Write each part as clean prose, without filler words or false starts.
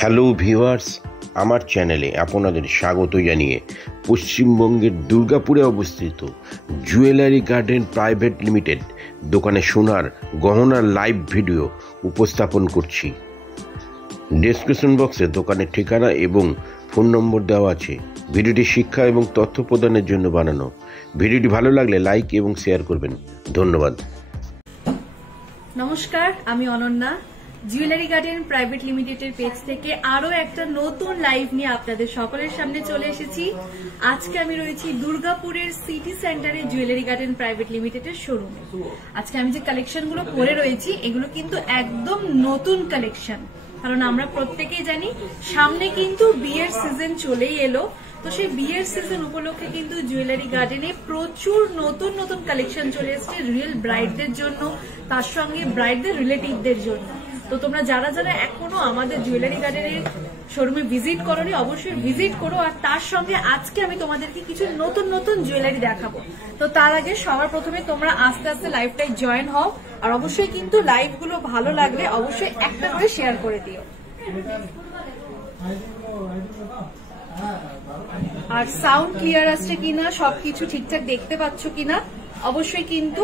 Hello viewers, আমার চ্যানেলে আপনাদের স্বাগত জানিয়ে পশ্চিমবঙ্গের দুর্গাপুরে অবস্থিত জুয়েলারি গার্ডেন প্রাইভেট লিমিটেড দোকানে সোনার গহনার লাইভ ভিডিও উপস্থাপন করছি। ডেসক্রিপশন বক্সে দোকানের ঠিকানা এবং ফোন নম্বর দেওয়া আছে। ভিডিওটি শিক্ষা এবং তথ্য প্রদানের জন্য বানানো। ভিডিওটি ভালো লাগলে লাইক এবং শেয়ার করবেন। ধন্যবাদ। নমস্কার, আমি অনন্যা। জুয়েলারি গার্ডেন প্রাইভেট লিমিটেডের পেজ থেকে আরো একটা নতুন লাইভ নিয়ে আপনাদের সকলের সামনে চলে এসেছি। আজকে আমি রয়েছি দুর্গাপুরের সিটি সেন্টারে জুয়েলারি গার্ডেন প্রাইভেট লিমিটেডের শোরুমে। আজকে আমি যে কালেকশনগুলো পরে রয়েছি এগুলো কিন্তু একদম নতুন কালেকশন, কারণ আমরা প্রত্যেকেই জানি সামনে কিন্তু বিয়ের সিজন চলেই এলো। তো সেই বিয়ের সিজন উপলক্ষে কিন্তু জুয়েলারি গার্ডেনে প্রচুর নতুন নতুন কালেকশন চলে এসেছে রিয়েল ব্রাইডদের জন্য, তার সঙ্গে ব্রাইডদের রিলেটিভদের জন্য। তো তোমরা যারা যারা এখনো আমাদের জুয়েলারি গার্ডেনের শোরুমে ভিজিট করোনি অবশ্যই ভিজিট করো। আর তার সঙ্গে আজকে আমি তোমাদেরকে কিছু নতুন নতুন জুয়েলারি দেখাবো। তো তার আগে সবার প্রথমে তোমরা আস্তে আস্তে লাইভটাই জয়েন হও, আর অবশ্যই কিন্তু লাইভগুলো ভালো লাগলে অবশ্যই একটা করে শেয়ার করে দিও। আর সাউন্ড ক্লিয়ার আসছে কিনা, সবকিছু ঠিকঠাক দেখতে পাচ্ছ কিনা অবশ্যই কিন্তু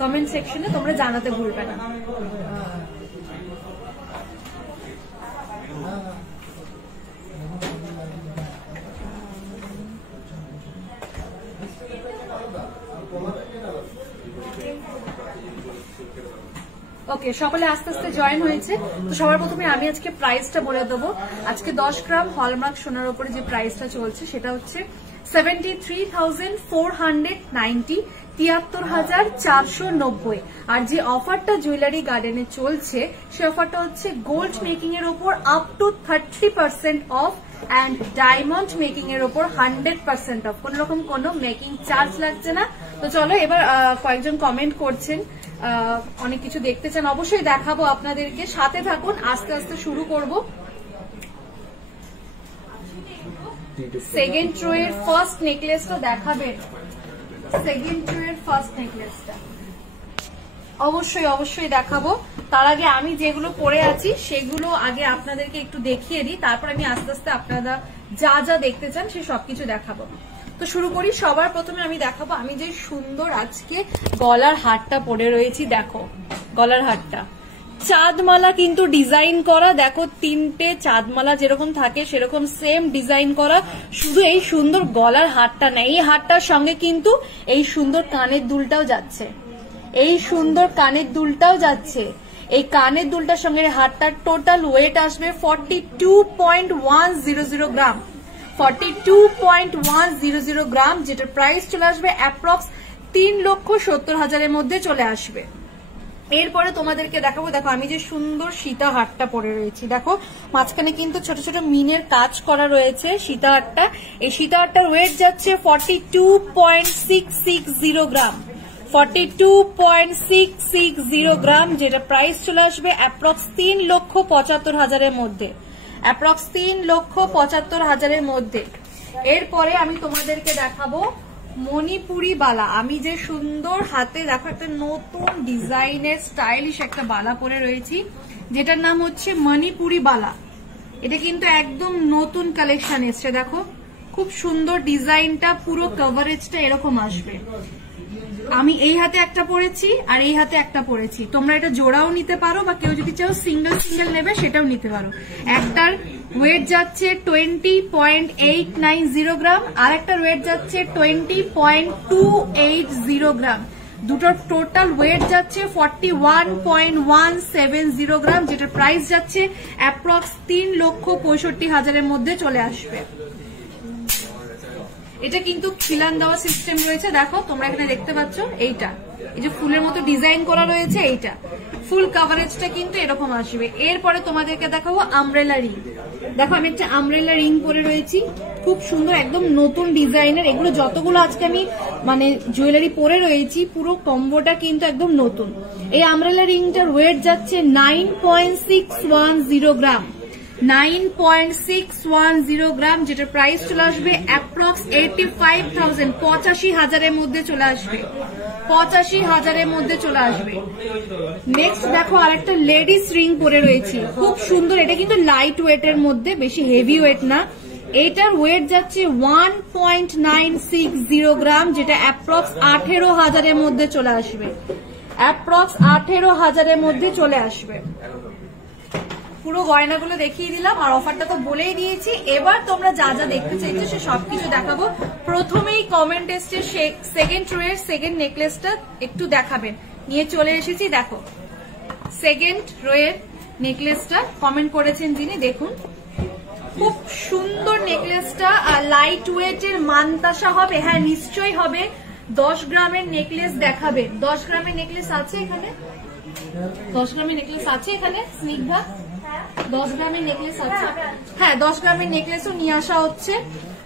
কমেন্ট সেকশনে তোমরা জানাতে ভুলবে না। ওকে, সকলে আস্তে আস্তে জয়েন হয়েছে। তো সবার প্রথমে আমি আজকে প্রাইসটা বলে দেবো। আজকে 10 গ্রাম হলমার্ক সোনার উপরে যে প্রাইসটা চলছে সেটা হচ্ছে 73,490, 73,490। আর যে অফারটা জুয়েলারি গার্ডেনে চলছে সে অফারটা হচ্ছে গোল্ড মেকিং এর উপর up to 30% of and diamond making এর উপর 100% অফ। কোন রকম কোনো মেকিং চার্জ লাগছে না। তো চলো এবার কয়েকজন কমেন্ট করছেন, অনেক কিছু দেখতে চান, অবশ্যই দেখাবো আপনাদেরকে, সাথে থাকুন। আস্তে আস্তে শুরু করব। সেকেন্ড রো এর ফার্স্ট নেকলেসটা দেখাবেন। সেকেন্ড রো এর ফার্স্ট নেকলেসটা অবশ্যই অবশ্যই দেখাবো। তার আগে আমি যেগুলো পরে আছি সেগুলো আগে আপনাদেরকে একটু দেখিয়ে দিই, তারপর আমি আস্তে আস্তে আপনারা যা যা দেখতে চান সে সবকিছু দেখাবো। তো শুরু করি। সবার প্রথমে আমি দেখাবো আমি যে সুন্দর আজকে গলার হারটা পরে রয়েছি। দেখো গলার হারটা চাঁদমালা কিন্তু ডিজাইন করা, দেখো তিনটে চাঁদমালা যেরকম থাকে সেরকম সেম ডিজাইন করা। শুধু এই সুন্দর গলার হারটা না, এই হারটার সঙ্গে কিন্তু এই সুন্দর কানের দুলটাও যাচ্ছে, এই সুন্দর কানের দুলটাও যাচ্ছে। এই কানের দুলটার সঙ্গে হারটার টোটাল ওয়েট আসবে 42.100 গ্রাম, 42.100 গ্রাম, যেটার প্রাইস চলে আসবে অ্যাপ্রক্স 3,70,000 মধ্যে চলে আসবে। এরপরে তোমাদেরকে দেখাবো, দেখো আমি যে সুন্দর সীতা হারটা পরে রয়েছি, দেখো মাঝখানে কিন্তু ছোট ছোট মিনের কাজ করা রয়েছে সীতা হারটা। এই সীতা হারটার ওয়েট যাচ্ছে 42.660 গ্রাম, 42.660 গ্রাম, যেটা প্রাইস চলে আসবে অ্যাপ্রক্স 3,75,000 মধ্যে, অ্যাপ্রক্স 3,75,000 মধ্যে। এরপরে আমি তোমাদেরকে দেখাবো মণিপুরি বালা। আমি যে সুন্দর হাতে দেখো একটা নতুন ডিজাইনের স্টাইলিশ একটা বালা পরে রয়েছি, যেটার নাম হচ্ছে মণিপুরি বালা। এটা কিন্তু একদম নতুন কালেকশন এসছে, দেখো খুব সুন্দর ডিজাইনটা, পুরো কভারেজটা এরকম আসবে। আমি এই হাতে একটা পরেছি আর এই হাতে একটা পরেছি, তোমরা এটা জোড়াও নিতে পারো বা কেউ যদি চাও সিঙ্গেল সিঙ্গেল নেবে সেটাও নিতে পারো। একটার ওয়েট যাচ্ছে 20.890 গ্রাম, আর একটা ওয়েট যাচ্ছে 20.280 গ্রাম। দুটোর টোটাল ওয়েট যাচ্ছে 41.170 গ্রাম, যেটার প্রাইস যাচ্ছে অ্যাপ্রক্স 3,65,000 মধ্যে চলে আসবে। এটা কিন্তু খিলান দেওয়া সিস্টেম রয়েছে, দেখো তোমরা এখানে দেখতে পাচ্ছ, এইটা এই যে ফুলের মতো ডিজাইন করা রয়েছে, এইটা ফুল কাভারেজটা কিন্তু এরকম আসবে। এরপরে তোমাদেরকে দেখাবো আমব্রেলা রিং। দেখো আমি একটা আমব্রেলা রিং পরে রয়েছি, খুব সুন্দর একদম নতুন ডিজাইনের। এগুলো যতগুলো আজকে আমি মানে জুয়েলারি পরে রয়েছি পুরো কম্বোটা কিন্তু একদম নতুন। এই আমব্রেলা রিংটার ওয়েট যাচ্ছে 9.610 গ্রাম, 9.610 গ্রাম, যেটা প্রাইস চলে আসবে অ্যাপ্রক্স 85,000, 85,000 মধ্যে চলে আসবে, 85,000 মধ্যে চলে আসবে। নেক্সট দেখো আরেকটা লেডিস রিং পরে রয়েছি, খুব সুন্দর। এটা কিন্তু লাইট ওয়েটের মধ্যে, বেশি হেভি ওয়েট না। এটার ওয়েট যাচ্ছে 1.960 গ্রাম, যেটা অ্যাপ্রক্স 18,000 মধ্যে চলে আসবে, অ্যাপ্রক্স 18,000 মধ্যে চলে আসবে। পুরো গয়নাগুলো দেখিয়ে দিলাম আর অফারটা তো বলেই দিয়েছি। এবার তোমরা যা যা দেখতে চাইছো সে সবকিছু দেখাবো। প্রথমেই কমেন্ট এসছে সেকেন্ড রো এর সেকেন্ড নেকলেসটা একটু দেখাবেন, নিয়ে চলে এসেছি। দেখো সেকেন্ড রো এর নেকলেসটা কমেন্ট করেছেন যিনি, দেখুন খুব সুন্দর নেকলেসটা। লাইট ওয়েটের মানতাসা হবে, হ্যাঁ নিশ্চয়ই হবে। 10 গ্রামের নেকলেস দেখাবেন, 10 গ্রামের নেকলেস আছে এখানে, 10 গ্রামের নেকলেস আছে এখানে স্নিগ্ধা, 10 গ্রামের নেকলেস আছে, হ্যাঁ 10 গ্রামের নেকলেসও নিয়ে আসা হচ্ছে।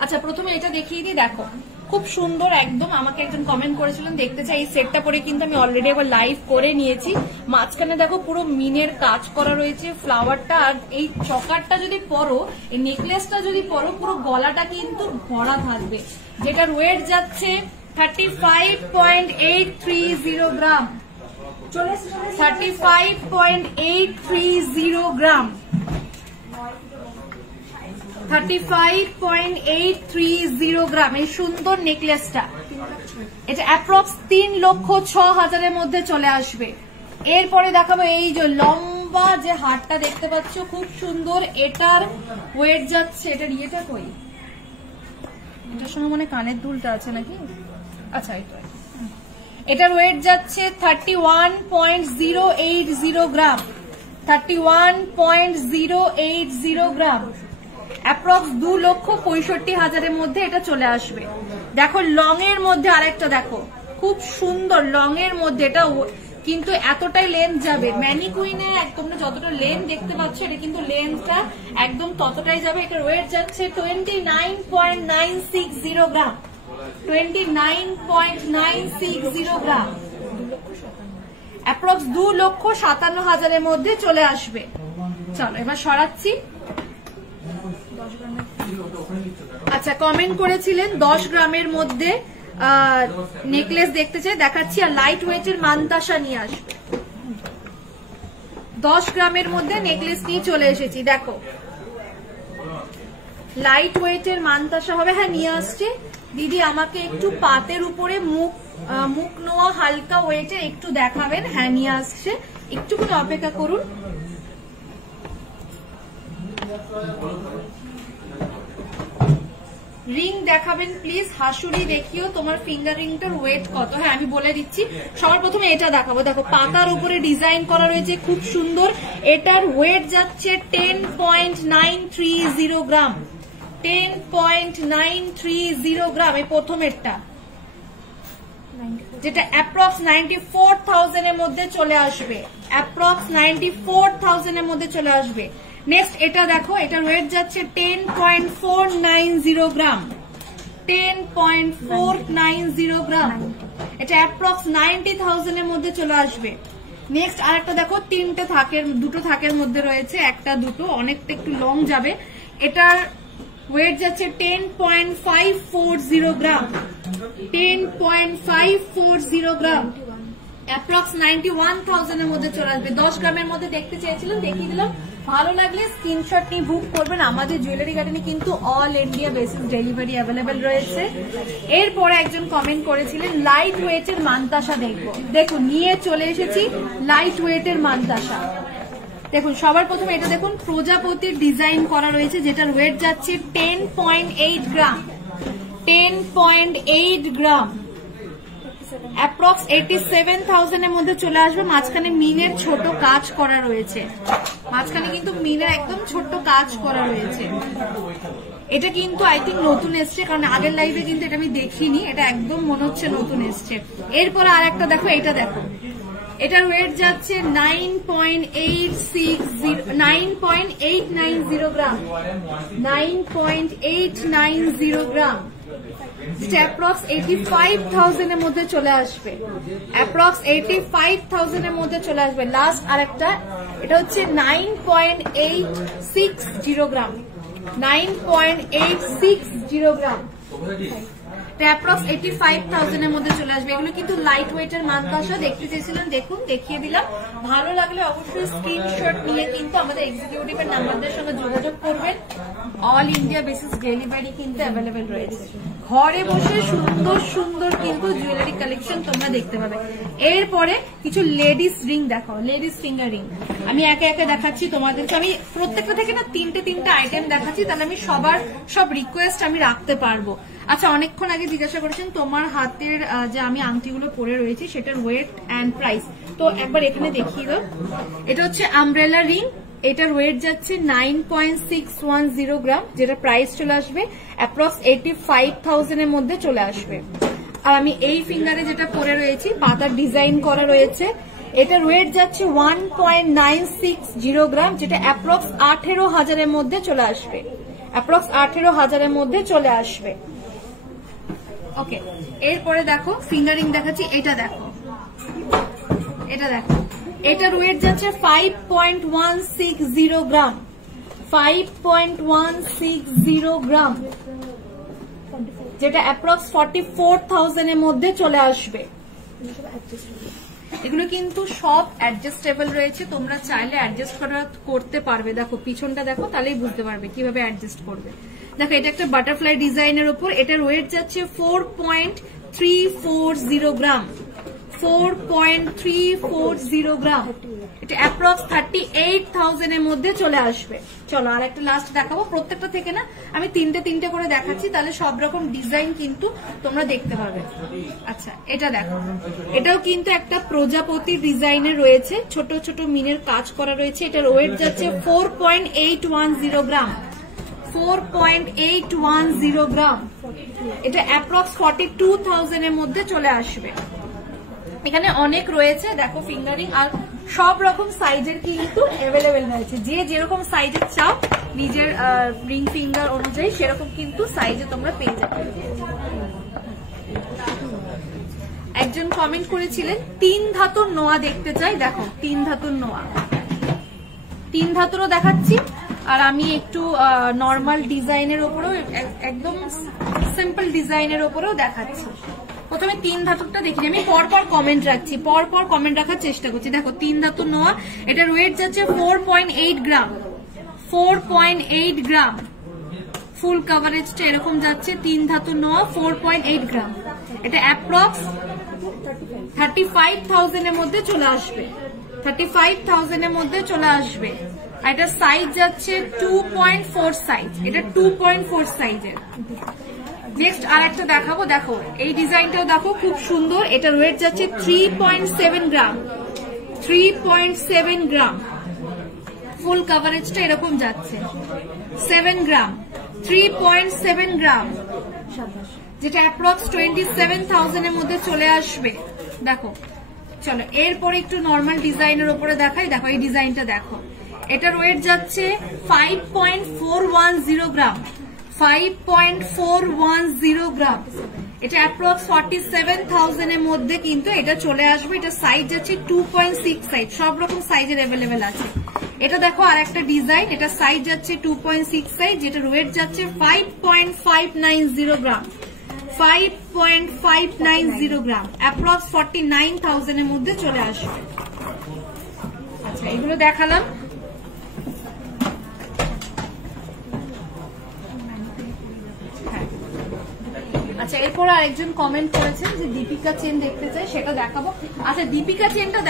আচ্ছা প্রথমে এটা দেখিয়ে দিই, দেখো খুব সুন্দর একদম। আমাকে একজন কমেন্ট করেছিলেন দেখতে চাই, এই সেটটা পরে কিন্তু আমি অলরেডি একবার লাইভ করে নিয়েছি। মাঝখানে দেখো পুরো মিনের কাজ করা রয়েছে, ফ্লাওয়ারটা, আর এই চকারটা যদি পরো, এই নেকলেসটা যদি পরো, পুরো গলাটা কিন্তু ভরা থাকবে। যেটার ওয়েট যাচ্ছে 35.830 গ্রাম, 35.830 গ্রাম, 35.830 গ্রাম এই সুন্দর নেকলেসটা। এটা অ্যাপ্রক্স 3,06,000 মধ্যে চলে আসবে। এরপরে দেখাবো এই যে লম্বা যে হারটা দেখতে পাচ্ছ, খুব সুন্দর। এটার ওয়েট যাচ্ছে, এটার ইয়েটা কই, এটার সঙ্গে মনে কানের দুলটা আছে নাকি, আচ্ছা এটার ওয়েট যাচ্ছে 31.080 গ্রাম, 31.080 গ্রাম, অ্যাপ্রক্স 2,65,000 মধ্যে এটা চলে আসবে। দেখো লং এর মধ্যে আরেকটা দেখো, খুব সুন্দর লং এর মধ্যে, এটা কিন্তু এতটাই লেন্থ যাবে। ম্যানিকুইনে তোমরা যতটা লেন্থ দেখতে পাচ্ছ, এটা কিন্তু লেন্থটা একদম ততটাই যাবে। এটার ওয়েট যাচ্ছে 29.960 গ্রাম, 29.960 গ্রাম, অ্যাপ্রক্স 2,57,000 মধ্যে চলে আসবে। চলো এবার সরাচ্ছি। আচ্ছা কমেন্ট করেছিলেন 10 গ্রামের মধ্যে নেকলেস দেখতে চাই, দেখাচ্ছি। আর লাইট ওয়েটের মানতাসা নিয়ে আসবে, 10 গ্রামের মধ্যে নেকলেস নিয়ে চলে এসেছি। দেখো লাইট ওয়েটের মানতাসা হবে, হ্যাঁ নিয়ে আসছে। দিদি আমাকে একটু পাতের উপরে মুখ নোয়া হালকা ওয়েটে একটু দেখাবেন, হ্যাঁ নিয়ে আসছে, একটুখানি অপেক্ষা করুন। রিং দেখাবেন প্লিজ, হাসুরি দেখিও তোমার ফিঙ্গার রিংটার ওয়েট কত। হ্যাঁ আমি বলে দিচ্ছি, সবার প্রথমে এটা দেখাবো। দেখো পাতার উপরে ডিজাইন করা রয়েছে, খুব সুন্দর। এটার ওয়েট যাচ্ছে 10.930 গ্রাম, 10.930 গ্রাম এই প্রথমেরটা, যেটা অ্যাপ্রক্স 94,000 মধ্যে চলে আসবে, অ্যাপ্রক্স 94,000 মধ্যে চলে আসবে। নেক্সট এটা দেখো, এটার ওয়েট যাচ্ছে 10.490 গ্রাম, 10.490 গ্রাম, এটা অ্যাপ্রক্স 90,000 মধ্যে চলে আসবে। নেক্সট আরেকটা দেখো, দুটো থাকের মধ্যে রয়েছে, একটা দুটো, অনেকটা একটু লং যাবে। এটার ওয়েট যাচ্ছে 10.540 গ্রাম, 10.540 গ্রাম, অ্যাপ্রক্স 91,000 মধ্যে চলে আসবে। 10 গ্রামের মধ্যে দেখতে চেয়েছিলাম, দেখিয়ে দিলাম। ভালো লাগলে স্ক্রিনশট নিয়ে বুক করবেন। আমাদের জুয়েলারি গার্ডেনে কিন্তু all India basis delivery available রয়েছে। এরপরে একজন কমেন্ট করেছিলেন লাইট ওয়েটের মানতাসা দেখবো, দেখুন নিয়ে চলে এসেছি লাইট ওয়েটের মানতাসা। দেখুন সবার প্রথমে এটা দেখুন, প্রজাপতির ডিজাইন করা রয়েছে, যেটার ওয়েট যাচ্ছে 10.8 গ্রাম, 10.8 গ্রাম, অ্যাপ্রক্স 87,000 মধ্যে চলে আসবে। মাঝখানে মিনের ছোট কাজ করা রয়েছে, মাঝখানে কিন্তু মিনের একদম ছোট্ট কাজ করা রয়েছে। এটা কিন্তু আই থিঙ্ক নতুন এসছে, কারণ আগের লাইভে কিন্তু এটা আমি দেখিনি, এটা একদম মনে হচ্ছে নতুন এসছে। এরপর আর একটা দেখো, এটা দেখো, এটার ওয়েট যাচ্ছে 9.890 গ্রাম, 9.890 গ্রাম, যেটা অ্যাপ্রক্স 85,000 এর মধ্যে চলে আসবে, অ্যাপ্রক্স 85,000 এর মধ্যে চলে আসবে। লাস্ট আরেকটা, এটা হচ্ছে 9.860 গ্রাম, 9.860 গ্রাম, অ্যাপ্রক্স 85,000 এর মধ্যে চলে আসবে। এগুলো কিন্তু লাইট ওয়েটের মানকাসা, দেখতে চেয়েছিলেন, দেখুন দেখিয়ে দিলাম। ভালো লাগলে অবশ্যই স্ক্রিনশট নিয়ে কিন্তু আমাদের এক্সিকিউটিভের নাম্বারদের সঙ্গে যোগাযোগ করবেন। অল ইন্ডিয়া বেসিস ডেলিভারি কিন্তু অ্যাভেলেবেল রয়েছে। ঘরে বসে সুন্দর সুন্দর কিন্তু জুয়েলারি কালেকশন তোমরা দেখতে পাবে। এরপরে কিছু লেডিস রিং দেখাও, লেডিস ফিঙ্গার রিং। আমি একে একে দেখাচ্ছি তোমাদেরকে, আমি প্রত্যেকটা থেকে না তিনটে আইটেম দেখাচ্ছি, তাহলে আমি সবার সব রিকোয়েস্ট আমি রাখতে পারবো। আচ্ছা, অনেকক্ষণ আগে জিজ্ঞাসা করেছেন তোমার হাতের যে আমি আংটিগুলো পরে রয়েছি সেটার ওয়েট অ্যান্ড প্রাইস, তো একবার এখানে দেখিয়ে দাও। এটা হচ্ছে আমব্রেলা রিং, এটার ওয়েট যাচ্ছে 9.610 গ্রাম, যেটা প্রাইস চলে আসবে অ্যাপ্রক্স 85,000 এর মধ্যে চলে আসবে। আর আমি এই ফিঙ্গারে যেটা পরে রয়েছি পাতার ডিজাইন করা রয়েছে, এটার ওয়েট যাচ্ছে 1.960 গ্রাম, যেটা অ্যাপ্রক্স 18,000 এর মধ্যে চলে আসবে, অ্যাপ্রক্স 18,000 এর মধ্যে চলে আসবে। ওকে, এরপরে দেখো ফিঙ্গারিং দেখাচ্ছি, এটা দেখো, এটা দেখো, এটার ওয়েট যাচ্ছে 5.160 গ্রাম, 5.160 গ্রাম, যেটা অ্যাপ্রক্স 44,000 এর মধ্যে চলে আসবে। এগুলো কিন্তু সব অ্যাডজাস্টেবল রয়েছে, তোমরা চাইলে অ্যাডজাস্ট করতে পারবে। দেখো পিছনটা দেখো, তাহলেই বুঝতে পারবে কিভাবে অ্যাডজাস্ট করবে। দেখো এটা একটা বাটারফ্লাই ডিজাইনের উপর, এটার ওয়েট যাচ্ছে 4.340 গ্রাম, 4.340 গ্রাম, এটা অ্যাপ্রক্স 38,000 এর মধ্যে চলে আসবে। চলো আর একটা লাস্ট দেখাবো, প্রত্যেকটা থেকে না আমি তিনটে করে দেখাচ্ছি, তাহলে সব রকম ডিজাইন কিন্তু তোমরা দেখতে পাবে। আচ্ছা, এটা দেখো, এটাও কিন্তু একটা প্রজাপতি ডিজাইনের রয়েছে, ছোট ছোট মিনের কাজ করা রয়েছে, এটার ওয়েট যাচ্ছে 4.810 গ্রাম, 4.810 গ্রাম, এটা অ্যাপ্রক্স 42,000 এর মধ্যে চলে আসবে। এখানে অনেক রয়েছে দেখো ফিঙ্গারিং, আর সব রকম সাইজের কিন্তু অ্যাভেলেবেল রয়েছে, যে যেরকম সাইজের চাও নিজের রিং ফিঙ্গার অনুযায়ী সেরকম কিন্তু সাইজে তোমরা পেয়ে যাবে। একজন কমেন্ট করেছিলেন 3 ধাতুর নোয়া দেখতে চাই, দেখো 3 ধাতুর নোয়া, 3 ধাতুরও দেখাচ্ছি, আর আমি একটু নর্মাল ডিজাইনের উপরেও, একদম সিম্পল ডিজাইনের উপরেও দেখাচ্ছি। প্রথমে 3 ধাতুরটা দেখি, আমি পরপর কমেন্ট রাখছি, পরপর কমেন্ট রাখার চেষ্টা করছি। দেখো 3 ধাতুর নোয়া, এটার ওয়েট যাচ্ছে 4.8 গ্রাম, 4.8 গ্রাম, ফুল কভারেজটা এরকম যাচ্ছে। 3 ধাতুর নোয়া 4.8 গ্রাম, এটা অ্যাপ্রক্স 35,000 এর মধ্যে চলে আসবে, 35,000 এর মধ্যে চলে আসবে। আর এটার সাইজ যাচ্ছে 2.4 সাইজ, এটা 2.4 সাইজের। নেক্সট আর একটা দেখাবো, দেখো এই ডিজাইনটাও দেখো খুব সুন্দর, এটার ওয়েট যাচ্ছে 3.7 গ্রাম, 3.7 গ্রাম, ফুল কভারেজটা এরকম যাচ্ছে, 7 গ্রাম, 3.7 গ্রাম, যেটা অ্যাপ্রক্স 27,000 এর মধ্যে চলে আসবে। দেখো চলো এরপরে একটু নর্মাল ডিজাইনের উপরে দেখাই, দেখো এই ডিজাইনটা দেখো, এটার ওয়েট যাচ্ছে 5.410 গ্রাম, 5.410 গ্রাম, এটা অ্যাপ্রক্স 47,000 এর মধ্যে কিন্তু এটা চলে আসবে। এটা সাইজ যাচ্ছে 2.6 সাইজ, সব রকম সাইজের অ্যাভেলেবেল আছে। এটা দেখো আর একটা ডিজাইন, এটা সাইজ যাচ্ছে 2.6 সাইজ, যেটার ওয়েট যাচ্ছে 5.590 গ্রাম, 5.590 গ্রাম, অ্যাপ্রক্স 49,000 এর মধ্যে চলে আসবে। আচ্ছা এগুলো দেখালাম। আচ্ছা এরপর আরেকজন কমেন্ট করেছেন যে দীপিকা চেন দেখতে চাই, সেটা দেখাবো। আচ্ছা দীপিকা চেনটা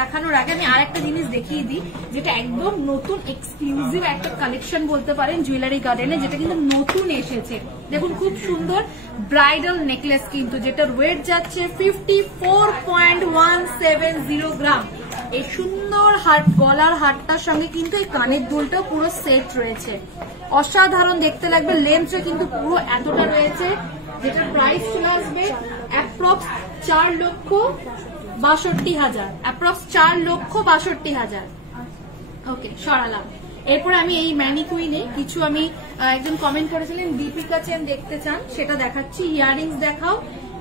দেখানোর আগে আমি আরেকটা জিনিস দেখিয়ে দিই, যেটা একদম নতুন এক্সক্লুসিভ একটা কালেকশন বলতে পারেন জুয়েলারি গার্ডেনে, যেটা কিন্তু নতুন এসেছে। দেখুন খুব সুন্দর ব্রাইডাল নেকলেস কিন্তু, যেটার ওয়েট যাচ্ছে 54.170 গ্রাম। এই সুন্দর হাট, গলার হাটটার সঙ্গে কিন্তু এই কানের দুলটাও পুরো সেট রয়েছে, অসাধারণ দেখতে লাগবে। লেন্থটা কিন্তু পুরো এতটা রয়েছে, যেটার প্রাইস চলে আসবে অ্যাপ্রক্স 4,62,000, অ্যাপ্রক্স 4,62,000। ওকে সরালাম। এরপর আমি এই ম্যানিকুইনে কিছু আমি একজন কমেন্ট করেছিলেন দীপিকা চেন দেখতে চান, সেটা দেখাচ্ছি। ইয়াররিংস দেখাও,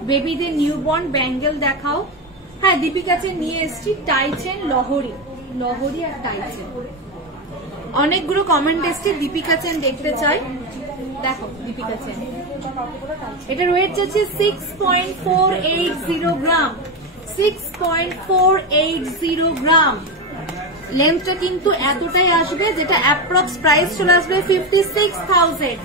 বেবিদের নিউবর্ন ব্যাঙ্গেল দেখাও। হ্যাঁ, দীপিকা চেন নিয়ে এসছি, টাই চেন, লহরি আর টাই চেন। অনেকগুলো কমেন্ট এসছে দীপিকা চেন দেখতে চাই। দেখো দীপিকা চেন, এটার ওয়েট যাচ্ছে 6.480 গ্রাম, 6.480 গ্রাম। লেন্থটা কিন্তু এতটাই আসবে, যেটা অ্যাপ্রক্স প্রাইস চলে আসবে 56,000।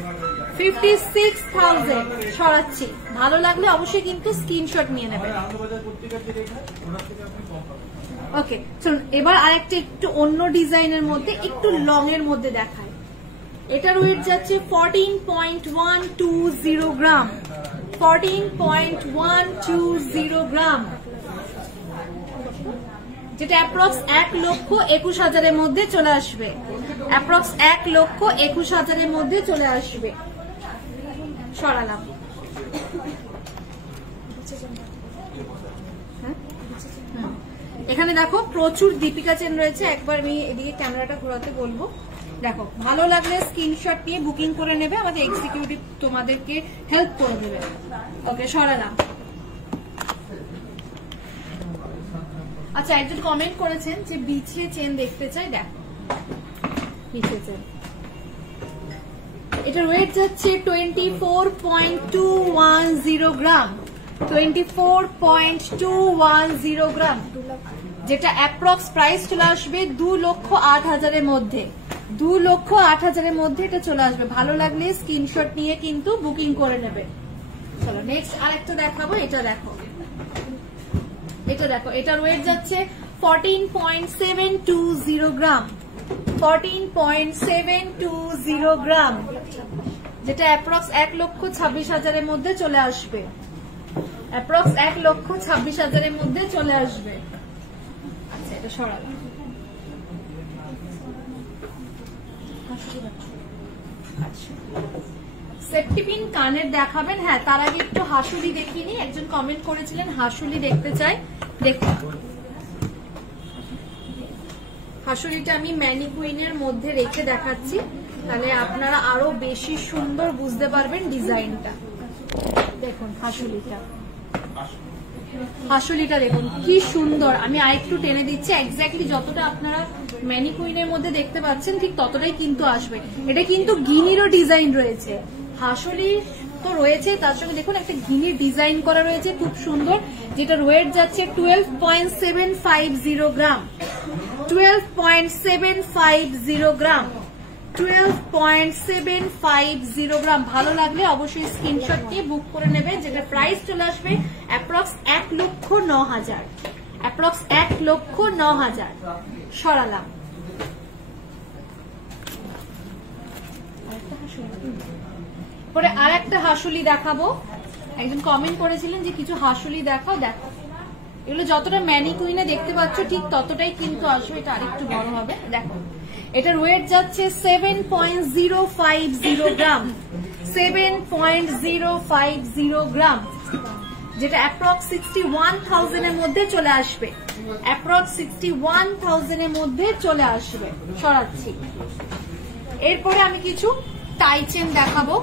সরাচ্ছি, ভালো লাগলে অবশ্যই কিন্তু স্ক্রিনশট নিয়ে নেবেন। ওকে, চলুন এবার আরেকটা একটু অন্য ডিজাইনের মধ্যে, একটু লং এর মধ্যে দেখায়। এটার ওয়েট যাচ্ছে 14.120 গ্রাম, 14.120 গ্রাম, যেটা অ্যাপ্রক্স 1,21,000 মধ্যে চলে আসবে, অ্যাপ্রক্স 1,21,000 মধ্যে চলে আসবে। সরালাম। এখানে দেখো প্রচুর দীপিকা চেন রয়েছে। একবার আমি এদিকে ক্যামেরাটা ঘোরাতে বলবো। দেখো, ভালো লাগলে স্ক্রিনশট নিয়ে বুকিং করে নেবে, আমাদের এক্সিকিউটিভ তোমাদেরকে হেল্প করে দেবে। ওকে, সরালাম। আচ্ছা, একজন কমেন্ট করেছেন যে বিছিয়ে চেন দেখতে চাই। দেখো বিছিয়ে চেন, এটার ওয়েট যাচ্ছে 24.210 গ্রাম, 24.210 গ্রাম, যেটা অ্যাপ্রক্স প্রাইস চলে আসবে 2,08,000 মধ্যে, 2,08,000 মধ্যে এটা চলে আসবে। ভালো লাগলে স্ক্রিনশট নিয়ে কিন্তু বুকিং করে নেবে। চলো নেক্সট আরেকটা দেখাবো। এটা দেখো, এটার ওয়েট যাচ্ছে 14.720 গ্রাম, 14.720 গ্রাম, যেটা অ্যাপ্রক্স 1,26,000 মধ্যে চলে আসবে, অ্যাপ্রক্স 1,26,000 মধ্যে চলে আসবে। আচ্ছা, এটা সরালাম। সেফটি পিন কানের দেখাবেন। হ্যাঁ, তার আগে একটু হাসুলি দেখিনি। একজন কমেন্ট করেছিলেন হাসুলি দেখতে চাই। দেখুন, হাসুলিটা আমি ম্যানিকুইনের মধ্যে রেখে দেখাচ্ছি, তাহলে আপনারা আরো বেশি সুন্দর বুঝতে পারবেন ডিজাইনটা। দেখুন হাসুলিটা দেখুন কি সুন্দর। আমি আরেকটু টেনে দিচ্ছি, এক্স্যাক্টলি যতটা আপনারা ম্যানিকুইনের মধ্যে দেখতে পাচ্ছেন ঠিক ততটাই কিন্তু আসবে। এটা কিন্তু গিনিরও ডিজাইন রয়েছে, হাসুলি তো রয়েছে, তার সঙ্গে দেখুন একটা গিনির ডিজাইন করা রয়েছে খুব সুন্দর, যেটার ওয়েট যাচ্ছে 12.750 গ্রাম, 12.750 গ্রাম, 12.750 গ্রাম। ভালো লাগলে অবশ্যই স্ক্রিনশট নিয়ে বুক করে নেবে, যেটা প্রাইস চলে আসবে অ্যাপ্রক্স 1,09,000, অ্যাপ্রক্স 1,09,000। সরালাম। পরে আর একটা হাসুলি দেখাবো। একজন কমেন্ট করেছিলেন যে কিছু হাসুলি দেখাও। দেখো, এগুলো যতটা ম্যানিকুইনে দেখতে পাচ্ছ ঠিক ততটাই কিন্তু আসবে, এটা আরেকটু বড় হবে। দেখো, এটার ওয়েট যাচ্ছে 7.050 গ্রাম, 7.050 গ্রাম, যেটা অ্যাপ্রক্স 61,000 এর মধ্যে চলে আসবে, অ্যাপ্রক্স 61,000 এর মধ্যে চলে আসবে। সরাচ্ছি। এরপরে আমি কিছু টাই চেন দেখাবো।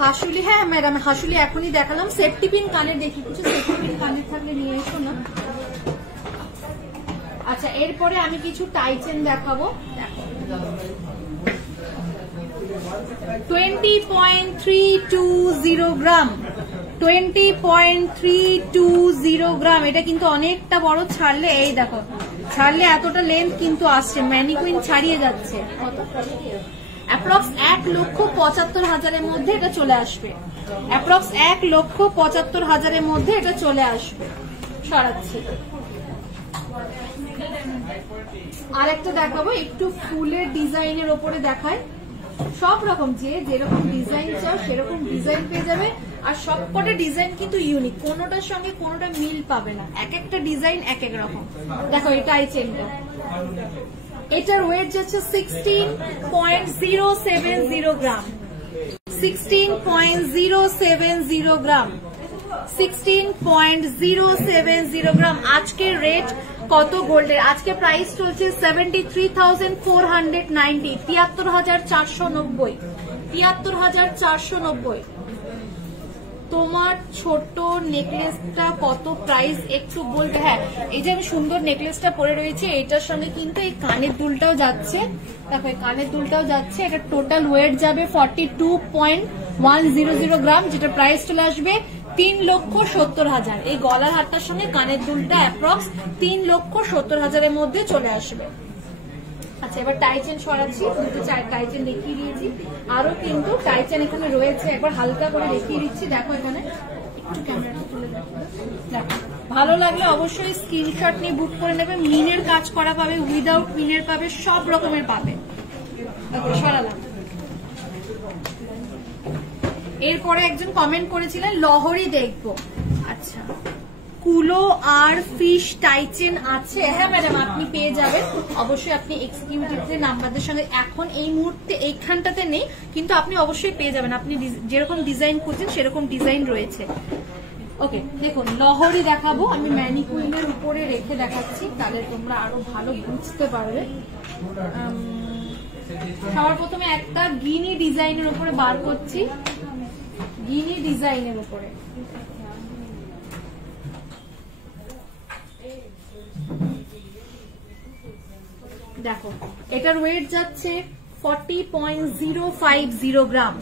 হাসুলি, হ্যাঁ ম্যাডাম, হাসুলি এখনই দেখালাম। সেফটি পিন কানের দেখি, কিছু সেফটি পিন কানের থাকলে নিয়ে এসো না। আচ্ছা, এরপরে আমি কিছু টাই চেন দেখাবো। 20.320 গ্রাম, 20.320 গ্রাম। এটা কিন্তু অনেকটা বড়, ছাড়লে এই দেখো, ছাড়লে এতটা লেন্থ কিন্তু আসছে, ম্যানিকুইন ছাড়িয়ে যাচ্ছে। অ্যাপ্রক্স 1,75,000 মধ্যে এটা চলে আসবে, অ্যাপ্রক্স 1,75,000 মধ্যে এটা চলে আসবে। সরাচ্ছি। আরেকটা দেখাবো, একটু ফুলের ডিজাইনের ওপরে দেখায়। সব রকম যে যেরকম ডিজাইন চাও সেরকম ডিজাইন পেয়ে যাবে, আর সবকটা ডিজাইন কিন্তু ইউনিক, কোনোটার সঙ্গে কোনোটা মিল পাবে না, এক একটা ডিজাইন এক এক রকম। দেখো এটা এই চেনটা, এটার ওয়েট যাচ্ছে 16.070 গ্রাম, 16.070 গ্রাম, 16.070 গ্রাম। আজকের রেট কত গোল্ডের? আজকে প্রাইস চলছে 73,490, 73,490, 73,490। তোমার ছোট নেকলেসটা কত প্রাইস একটু বলবে? হ্যাঁ, এই যে আমি সুন্দর নেকলেসটা পরে রয়েছে, এটার সঙ্গে কিন্তু এই কানের দুলটাও যাচ্ছে। দেখো, এই কানের দুলটাও যাচ্ছে। এটা টোটাল ওয়েট যাবে 42.100 গ্রাম, যেটা প্রাইস চলে আসবে 3,70,000। এই গলার হারটার সঙ্গে কানের দুলটা অ্যাপ্রক্স 3,70,000-এর মধ্যে চলে আসবে। আচ্ছা, এবার টাইচেন সরাচ্ছি। দুটো টাইচেন দেখিয়ে দিয়েছি, আরো কিন্তু টাইচেন এখানে রয়েছে। একবার হালকা করে দেখিয়ে দিচ্ছি। দেখো, এখানে একটু ক্যামেরাটা তুলে দেখো। ভালো লাগলে অবশ্যই স্ক্রিনশট নিয়ে বুক করে নেবে। মিনের কাজ করা পাবে, উইদাউট মিনের পাবে, সব রকমের পাবে। সরালাম। এরপরে একজন কমেন্ট করেছিলেন লহরি দেখবো। আচ্ছা, কুলো আর ফিশ টাইচেন আছে? হ্যাঁ ম্যাডাম, আপনি পেয়ে যাবেন অবশ্যই। আপনি এক্সিকিউটিভদের নাম্বারদের সঙ্গে এখন এই মুহূর্তে এইখানটাতে নেই, কিন্তু আপনি অবশ্যই পেয়ে যাবেন। আপনি যেরকম ডিজাইন করছেন সেরকম ডিজাইন রয়েছে। ওকে, দেখুন লহরি দেখাবো আমি ম্যানিকুইনের উপরে রেখে দেখাচ্ছি, তাহলে তোমরা আরো ভালো বুঝতে পারবে। সবার প্রথমে একটা গিনি ডিজাইনের উপরে বার করছি, গিনি ডিজাইনের উপরে। দেখো, এটার ওয়েট যাচ্ছে 40.050 গ্রাম,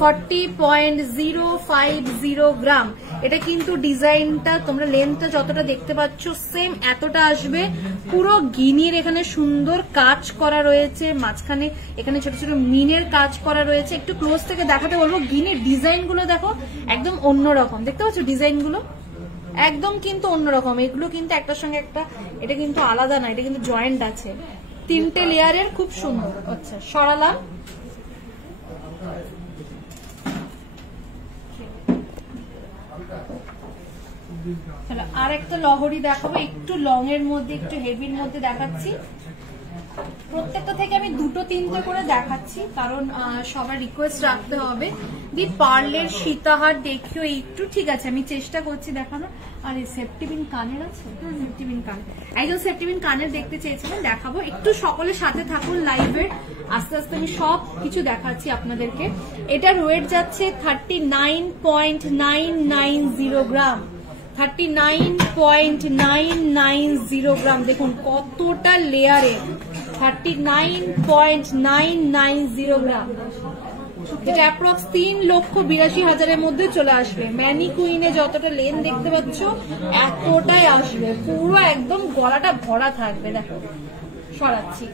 40.050 গ্রাম। এটা কিন্তু ডিজাইনটা তোমরা লেন্থটা যতটা দেখতে পাচ্ছ সেম এতটা আসবে। পুরো গিনির এখানে সুন্দর কাজ করা রয়েছে, মাঝখানে এখানে ছোট ছোট মিনের কাজ করা রয়েছে। একটু ক্লোজ থেকে দেখাতে বলবো। গিনির ডিজাইন গুলো দেখো, একদম অন্যরকম। দেখতে পাচ্ছ ডিজাইন গুলো একদম কিন্তু অন্যরকম। এগুলো কিন্তু একটার সঙ্গে একটা, এটা কিন্তু আলাদা না, এটা কিন্তু জয়েন্ট আছে। 3টে লেয়ারের, খুব সুন্দর। আচ্ছা, সরালাম। আর একটা লহরি দেখাবো, একটু লং এর মধ্যে, একটু হেভির মধ্যে দেখাচ্ছি। প্রত্যেকটা থেকে আমি 2-3টে করে দেখাচ্ছি, কারণ সবার রিকোয়েস্ট রাখতে হবে। দি পার্লের সীতাহার দেখিও একটু। ঠিক আছে, আমি চেষ্টা করছি দেখানোর। আর এই সেফটিপিন কানের আছে, সেফটিপিন কান, একজন সেফটিপিন কানের দেখতে চেয়েছিলেন, দেখাবো। একটু সকলের সাথে থাকুন লাইভের, আস্তে আস্তে আমি সব কিছু দেখাচ্ছি আপনাদেরকে। এটার ওয়েট যাচ্ছে 39.990 গ্রাম, 39.990 গ্রাম। দেখুন কতটা লেয়ারে, 39.990 গ্রাম। এটা অ্যাপ্রক্স 3,82,000-এর মধ্যে চলে আসবে। ম্যানিকুইনে যতটা লেন দেখতে পাচ্ছ এতটাই আসবে, পুরো একদম গলাটা ভরা থাকবে। দেখো, সরাচ্ছি।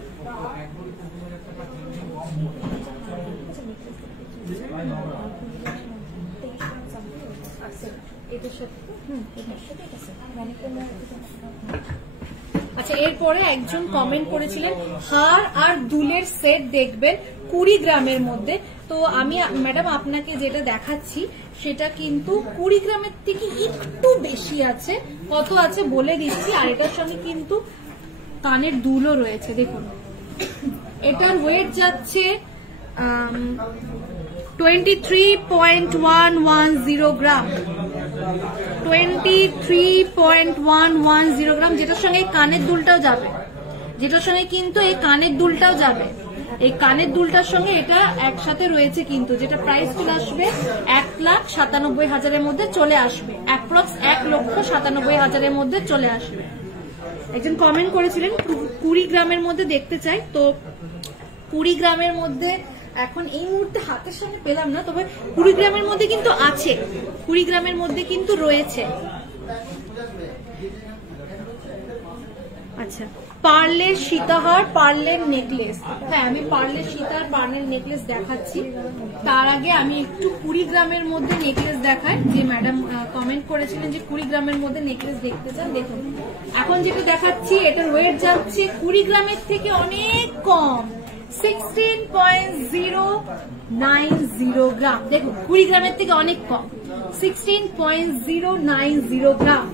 আচ্ছা, এরপরে একজন কমেন্ট করেছিলেন হার আর দুলের সেট দেখবেন 20 গ্রামের মধ্যে। তো আমি ম্যাডাম আপনাকে যেটা দেখাচ্ছি সেটা কিন্তু 20 গ্রামের থেকে একটু বেশি আছে। কত আছে বলে দিচ্ছি। আর এটার সঙ্গে কিন্তু কানের দুলও রয়েছে। দেখুন, এটার ওয়েট যাচ্ছে 23.110 গ্রাম, 23.110 গ্রাম, যেটার সঙ্গে কানের দুলটাও যাবে, যেটার সঙ্গে কিন্তু এই কানের দুলটাও যাবে। এই কানের দুলটার সঙ্গে এটা একসাথে রয়েছে কিন্তু, যেটা প্রাইস চলে আসবে 1,97,000-এর মধ্যে চলে আসবে। অ্যাপ্রক্স 1,97,000-এর মধ্যে চলে আসবে। একজন কমেন্ট করেছিলেন 20 গ্রামের মধ্যে দেখতে চাই, তো 20 গ্রামের মধ্যে এখন এই মুহূর্তে হাতের সামনে পেলাম না, তবে 20 গ্রামের মধ্যে কিন্তু আছে, 20 গ্রামের মধ্যে কিন্তু রয়েছে। আচ্ছা, পার্লের সীতাহার, পার্লের নেকলেস। হ্যাঁ, আমি পার্লের সীতাহার, পার্লের নেকলেস দেখাচ্ছি। তার আগে আমি একটু 20 গ্রামের মধ্যে নেকলেস দেখাই। যে ম্যাডাম কমেন্ট করেছিলেন যে 20 গ্রামের মধ্যে নেকলেস দেখতে চান, দেখুন এখন যেটা দেখাচ্ছি এটার ওয়েট যাচ্ছে 20 গ্রামের থেকে অনেক কম, 16.090 গ্রাম। দেখুন 20 গ্রামের থেকে অনেক কম, 16.090 গ্রাম।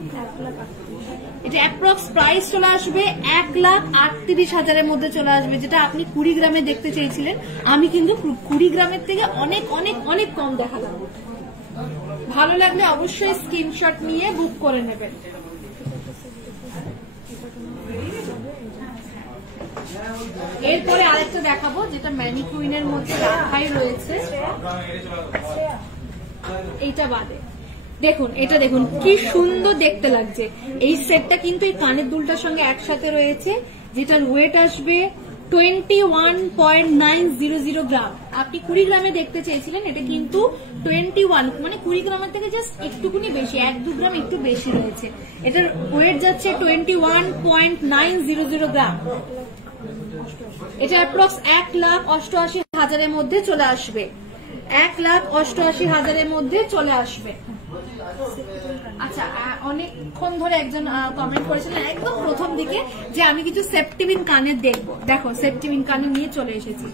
এটা অ্যাপ্রক্স প্রাইস চলে আসবে 1,38,000-এর মধ্যে চলে আসবে, যেটা আপনি 20 গ্রামে দেখতে চেয়েছিলেন। আমি কিন্তু 20 গ্রামের থেকে অনেক অনেক অনেক কম দেখালাম। ভালো লাগলে অবশ্যই স্ক্রিনশট নিয়ে বুক করে নেবেন। এরপরে আরেকটা দেখাবো যেটা ম্যানিকুইনের মধ্যে রাখাই রয়েছে। এইটা বাদে দেখুন, এটা দেখুন কি সুন্দর দেখতে লাগছে। এই সেটটা কিন্তু এই কানের দুলটার সঙ্গে একসাথে রয়েছে, যেটার ওয়েট আসবে 21.900 গ্রাম। আপনি 20 গ্রামে দেখতে চেয়েছিলেন, এটা কিন্তু 21 মানে 20 গ্রামের থেকে জাস্ট একটুকুনি বেশি, 1-2 গ্রাম একটু বেশি রয়েছে। এটার ওয়েট যাচ্ছে 21.900 গ্রাম। এটা অ্যাপ্রক্স 1,88,000-এর মধ্যে চলে আসবে, 1,88,000-এর মধ্যে চলে আসবে। আচ্ছা, অনেকক্ষণ ধরে একজন কমেন্ট করেছিলেন একদম প্রথম দিকে যে আমি কিছু সেপ্টিবিন কানের দেখবো। দেখো সেপ্টিবিন কানের নিয়ে চলে এসেছি।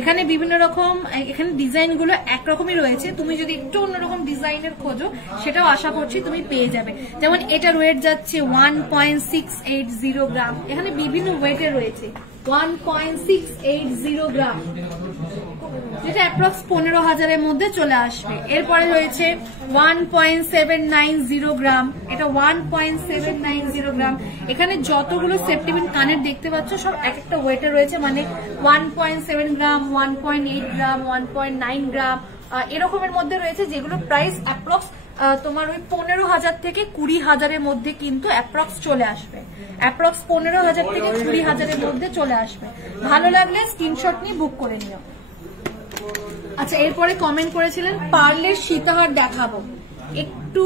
এখানে বিভিন্ন রকম, এখানে ডিজাইন গুলো একরকমই রয়েছে। তুমি যদি একটু অন্যরকম ডিজাইনের খোঁজো সেটাও আশা করছি তুমি পেয়ে যাবে। যেমন এটার ওয়েট যাচ্ছে 1.680 গ্রাম। এখানে বিভিন্ন ওয়েটের রয়েছে 1.680 গ্রাম, যেটা অ্যাপ্রক্স 15,000-এর মধ্যে চলে আসবে। এরপরে রয়েছে 1.790 গ্রাম, এটা 1.790 গ্রাম। এখানে যতগুলো সেপ্টিবিন কানের দেখতে পাচ্ছ সব এক একটা ওয়েটে রয়েছে, মানে 1.7 গ্রাম, 1.8 গ্রাম, 1.9 গ্রাম এরকমের মধ্যে রয়েছে, যেগুলো প্রাইস অ্যাপ্রক্স তোমার ওই 15,000 থেকে 20,000-এর মধ্যে কিন্তু অ্যাপ্রক্স চলে আসবে। অ্যাপ্রক্স 15,000 থেকে 20,000-এর মধ্যে চলে আসবে। ভালো লাগলে স্ক্রিনশট নিয়ে বুক করে নিও। আচ্ছা, এরপরে কমেন্ট করেছিলেন পার্লের সীতাহার দেখাবো, একটু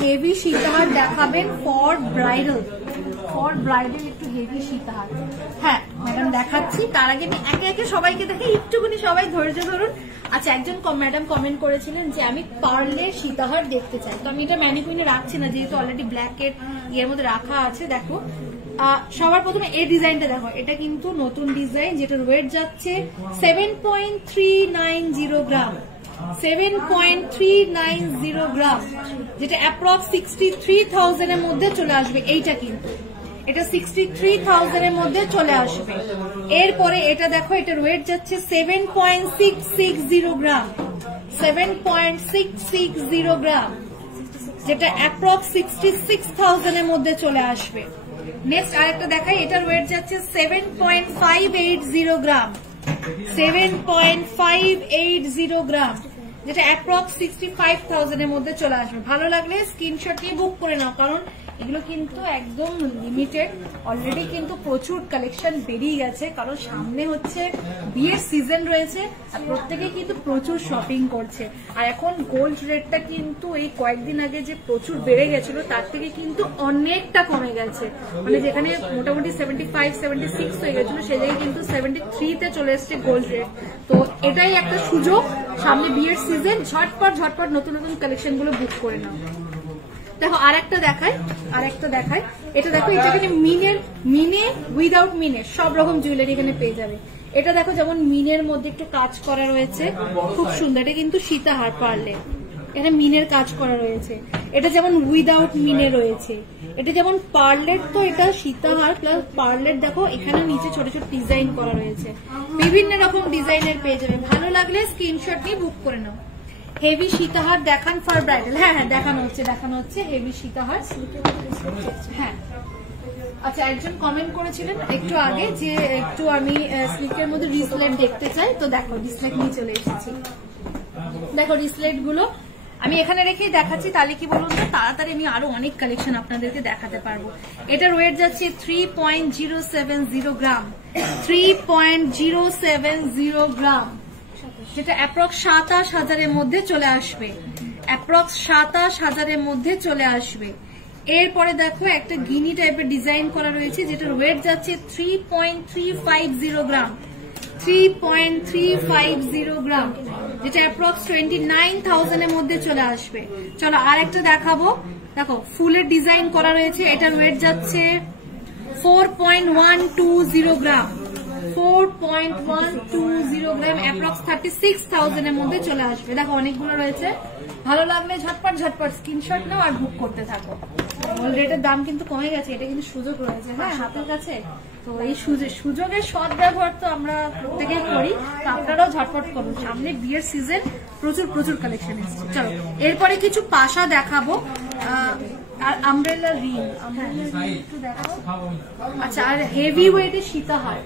হেভি সীতাহার দেখাবেন ফর ব্রাইডাল। একটু হেভি সীতাহার। হ্যাঁ ম্যাডাম দেখাচ্ছি, তার আগে আমি একে একে সবাইকে দেখে একটুখানি সবাই ধৈর্য ধরুন। আচ্ছা, একজন ম্যাডাম কমেন্ট করেছিলেন যে আমি পার্লের সীতাহার দেখতে চাই, তো আমি এটা ম্যানিকুইনে রাখছি না, যেহেতু অলরেডি ব্ল্যাকের ইয়ের মধ্যে রাখা আছে। দেখো সবার প্রথমে এই ডিজাইনটা দেখো, এটা কিন্তু নতুন ডিজাইন, যেটার ওয়েট যাচ্ছে 7.390 গ্রাম, 7.390 গ্রাম, যেটা অ্যাপ্রক্স 63,000-এর মধ্যে চলে আসবে। এইটা কিন্তু এটা 63,000-এর মধ্যে চলে আসবে। এরপরে এটা দেখো, এটার ওয়েট যাচ্ছে 7.660 গ্রাম, 7.660 গ্রাম, যেটা অ্যাপ্রক্স 66,000-এর মধ্যে চলে আসবে। নেক্সট আরেকটা দেখাই, এটার ওয়েট যাচ্ছে 7.580 গ্রাম, 7.580 গ্রাম, যেটা অ্যাপ্রক্স 65,000-এর মধ্যে চলে আসবে। ভালো লাগলে স্ক্রিনশট নিয়ে বুক করে নাও, কারণ এগুলো কিন্তু একদম লিমিটেড। অলরেডি কিন্তু প্রচুর কালেকশন বেরিয়ে গেছে, কারণ সামনে হচ্ছে বিয়ের সিজন রয়েছে আর প্রত্যেকে কিন্তু প্রচুর শপিং করছে। আর এখন গোল্ড রেটটা কিন্তু এই কয়েকদিন আগে যে প্রচুর বেড়ে গেছিল তার থেকে কিন্তু অনেকটা কমে গেছে, মানে যেখানে মোটামুটি 75-76 হয়ে গেছিল সেই জায়গায় কিন্তু 73-তে চলে এসছে গোল্ড রেট। তো এটাই একটা সুযোগ, সামনে বিয়ের সিজন, ঝটপট নতুন নতুন কালেকশন গুলো বুক করে নাও। দেখো আরেকটা দেখাই, এটা দেখো, এটা এখানে মিনে উইদাউট মিনে সব রকম জুয়েলারি এখানে পেয়ে যাবে। এটা দেখো যেমন মিনের মধ্যে একটু কাজ করা রয়েছে, খুব সুন্দর। এটা কিন্তু সীতাহার পার্লে, এখানে মিনের কাজ করা রয়েছে। এটা যেমন উইদাউট মিনে রয়েছে, এটা যেমন পার্লের, তো এটা সীতাহার প্লাস পার্লের। দেখো এখানে নিচে ছোট ছোট ডিজাইন করা রয়েছে, বিভিন্ন রকম ডিজাইনের পেয়ে যাবে। ভালো লাগলে স্ক্রিনশট নিয়ে বুক করে নাও। হেভি সীতাহার দেখান ফর ব্রাইডাল। হ্যাঁ দেখানো হচ্ছে হেভি সীতাহার। হ্যাঁ আচ্ছা, একজন কমেন্ট করেছিলেন একটু আগে যে একটু আমি স্লিকের মধ্যে রিসলেট দেখতে চাই, তো দেখো রিসলেট নিয়ে চলে এসেছি। দেখো রিসলেট গুলো আমি এখানে রেখেই দেখাচ্ছি, তাহলে কি বলুন তো তাড়াতাড়ি আমি আরো অনেক কালেকশন আপনাদেরকে দেখাতে পারবো। এটার ওয়েট যাচ্ছে 3.070 গ্রাম, 3.070 গ্রাম, যেটা অ্যাপ্রক্স 27,000-এর মধ্যে চলে আসবে, অ্যাপ্রক্স 27,000-এর মধ্যে চলে আসবে। এরপরে দেখো একটা গিনি টাইপের ডিজাইন করা রয়েছে, যেটার ওয়েট যাচ্ছে 3.350 গ্রাম, 3.350 গ্রাম, যেটা অ্যাপ্রক্স 29,000-এর মধ্যে চলে আসবে। চলো আর একটা দেখাবো। দেখো ফুলের ডিজাইন করা রয়েছে, এটার ওয়েট যাচ্ছে 4.120 গ্রাম, 4.120 গ্রাম, অ্যাপ্রক্স 36,000-এর মধ্যে চলে আসবে। দেখো অনেকগুলো রয়েছে, ভালো লাগলে ঝটপট ঝটপট স্ক্রিনশট নাও আর বুক করতে থাকো। রেটের দাম কিন্তু কমে গেছে, এটা কিন্তু সুযোগ রয়েছে হ্যাঁ হাতের কাছে। তো এই সুযোগের সদ্ব্যবহার তো আমরা প্রত্যেকেই করি, তো আপনারাও ঝটপট করুন, সামনে বিয়ের সিজন, প্রচুর প্রচুর কালেকশন এসেছে। চলো এরপরে কিছু পাশা দেখাবো আর আমব্রেলা রিং একটু দেখাবো। আচ্ছা আর হেভি ওয়েটের সীতাহার,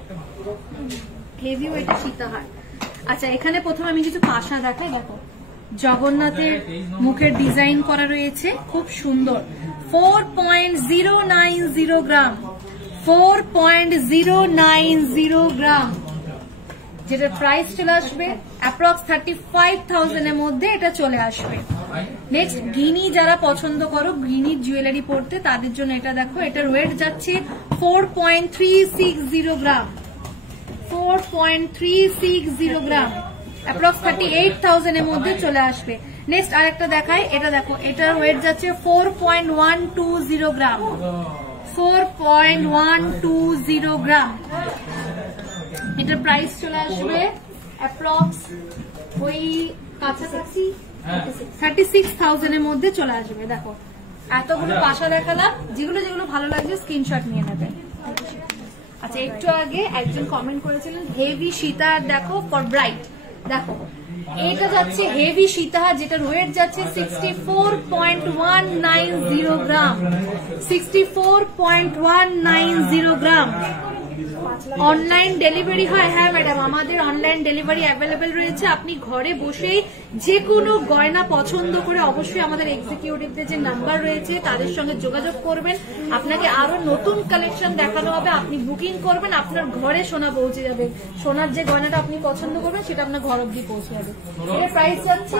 হেভি ওয়েটের সীতাহার। আচ্ছা এখানে প্রথমে আমি কিছু পাশা দেখাই। দেখো জগন্নাথের মুখের ডিজাইন করা রয়েছে, খুব সুন্দর। 4.090 গ্রাম, 4.090 গ্রাম, যেটা প্রাইস চলে আসবে অ্যাপ্রক্স 35,000 এর মধ্যে এটা চলে আসবে। নেক্সট গিনি যারা পছন্দ করো গিনির জুয়েলারি পরতে, তাদের জন্য এটা দেখো, এটার ওয়েট যাচ্ছে 4.360 গ্রাম, 4.360 গ্রাম, অ্যাপ্রক্স 38,000 এর মধ্যে চলে আসবে। নেক্সট আরেকটা দেখাই, এটা দেখো, এটার ওয়েট যাচ্ছে 4.120 গ্রাম, 4.120 গ্রাম, এটার প্রাইস চলে আসবে অ্যাপ্রক্স ওই কাছাকাছি 36,000 এর মধ্যে চলে আসবে। দেখো এতগুলো পাশা দেখালাম, যেগুলো যেগুলো ভালো লাগছে স্ক্রিনশট নিয়ে নেবেন। আচ্ছা একটু আগে একজন কমেন্ট করেছিলেন হেভি সীতাহার দেখো ফর ব্রাইট, দেখো এটা যাচ্ছে হেভি সীতাহার, যেটার ওয়েট যাচ্ছে 64.190 গ্রাম, 64.190 গ্রাম। অনলাইন ডেলিভারি হয়? হ্যাঁ ম্যাডাম, আমাদের অনলাইন ডেলিভারি অ্যাভেলেবেল রয়েছে। আপনি ঘরে বসেই যে কোনো গয়না পছন্দ করে অবশ্যই আমাদের এক্সিকিউটিভদের যে নাম্বার রয়েছে তাদের সঙ্গে যোগাযোগ করবেন, আপনাকে আরো নতুন কালেকশন দেখানো হবে, আপনি বুকিং করবেন, আপনার ঘরে সোনা পৌঁছে যাবে। সোনার যে গয়নাটা আপনি পছন্দ করবেন সেটা আপনার ঘর অব্দি পৌঁছে যাবে। এর প্রাইস যাচ্ছে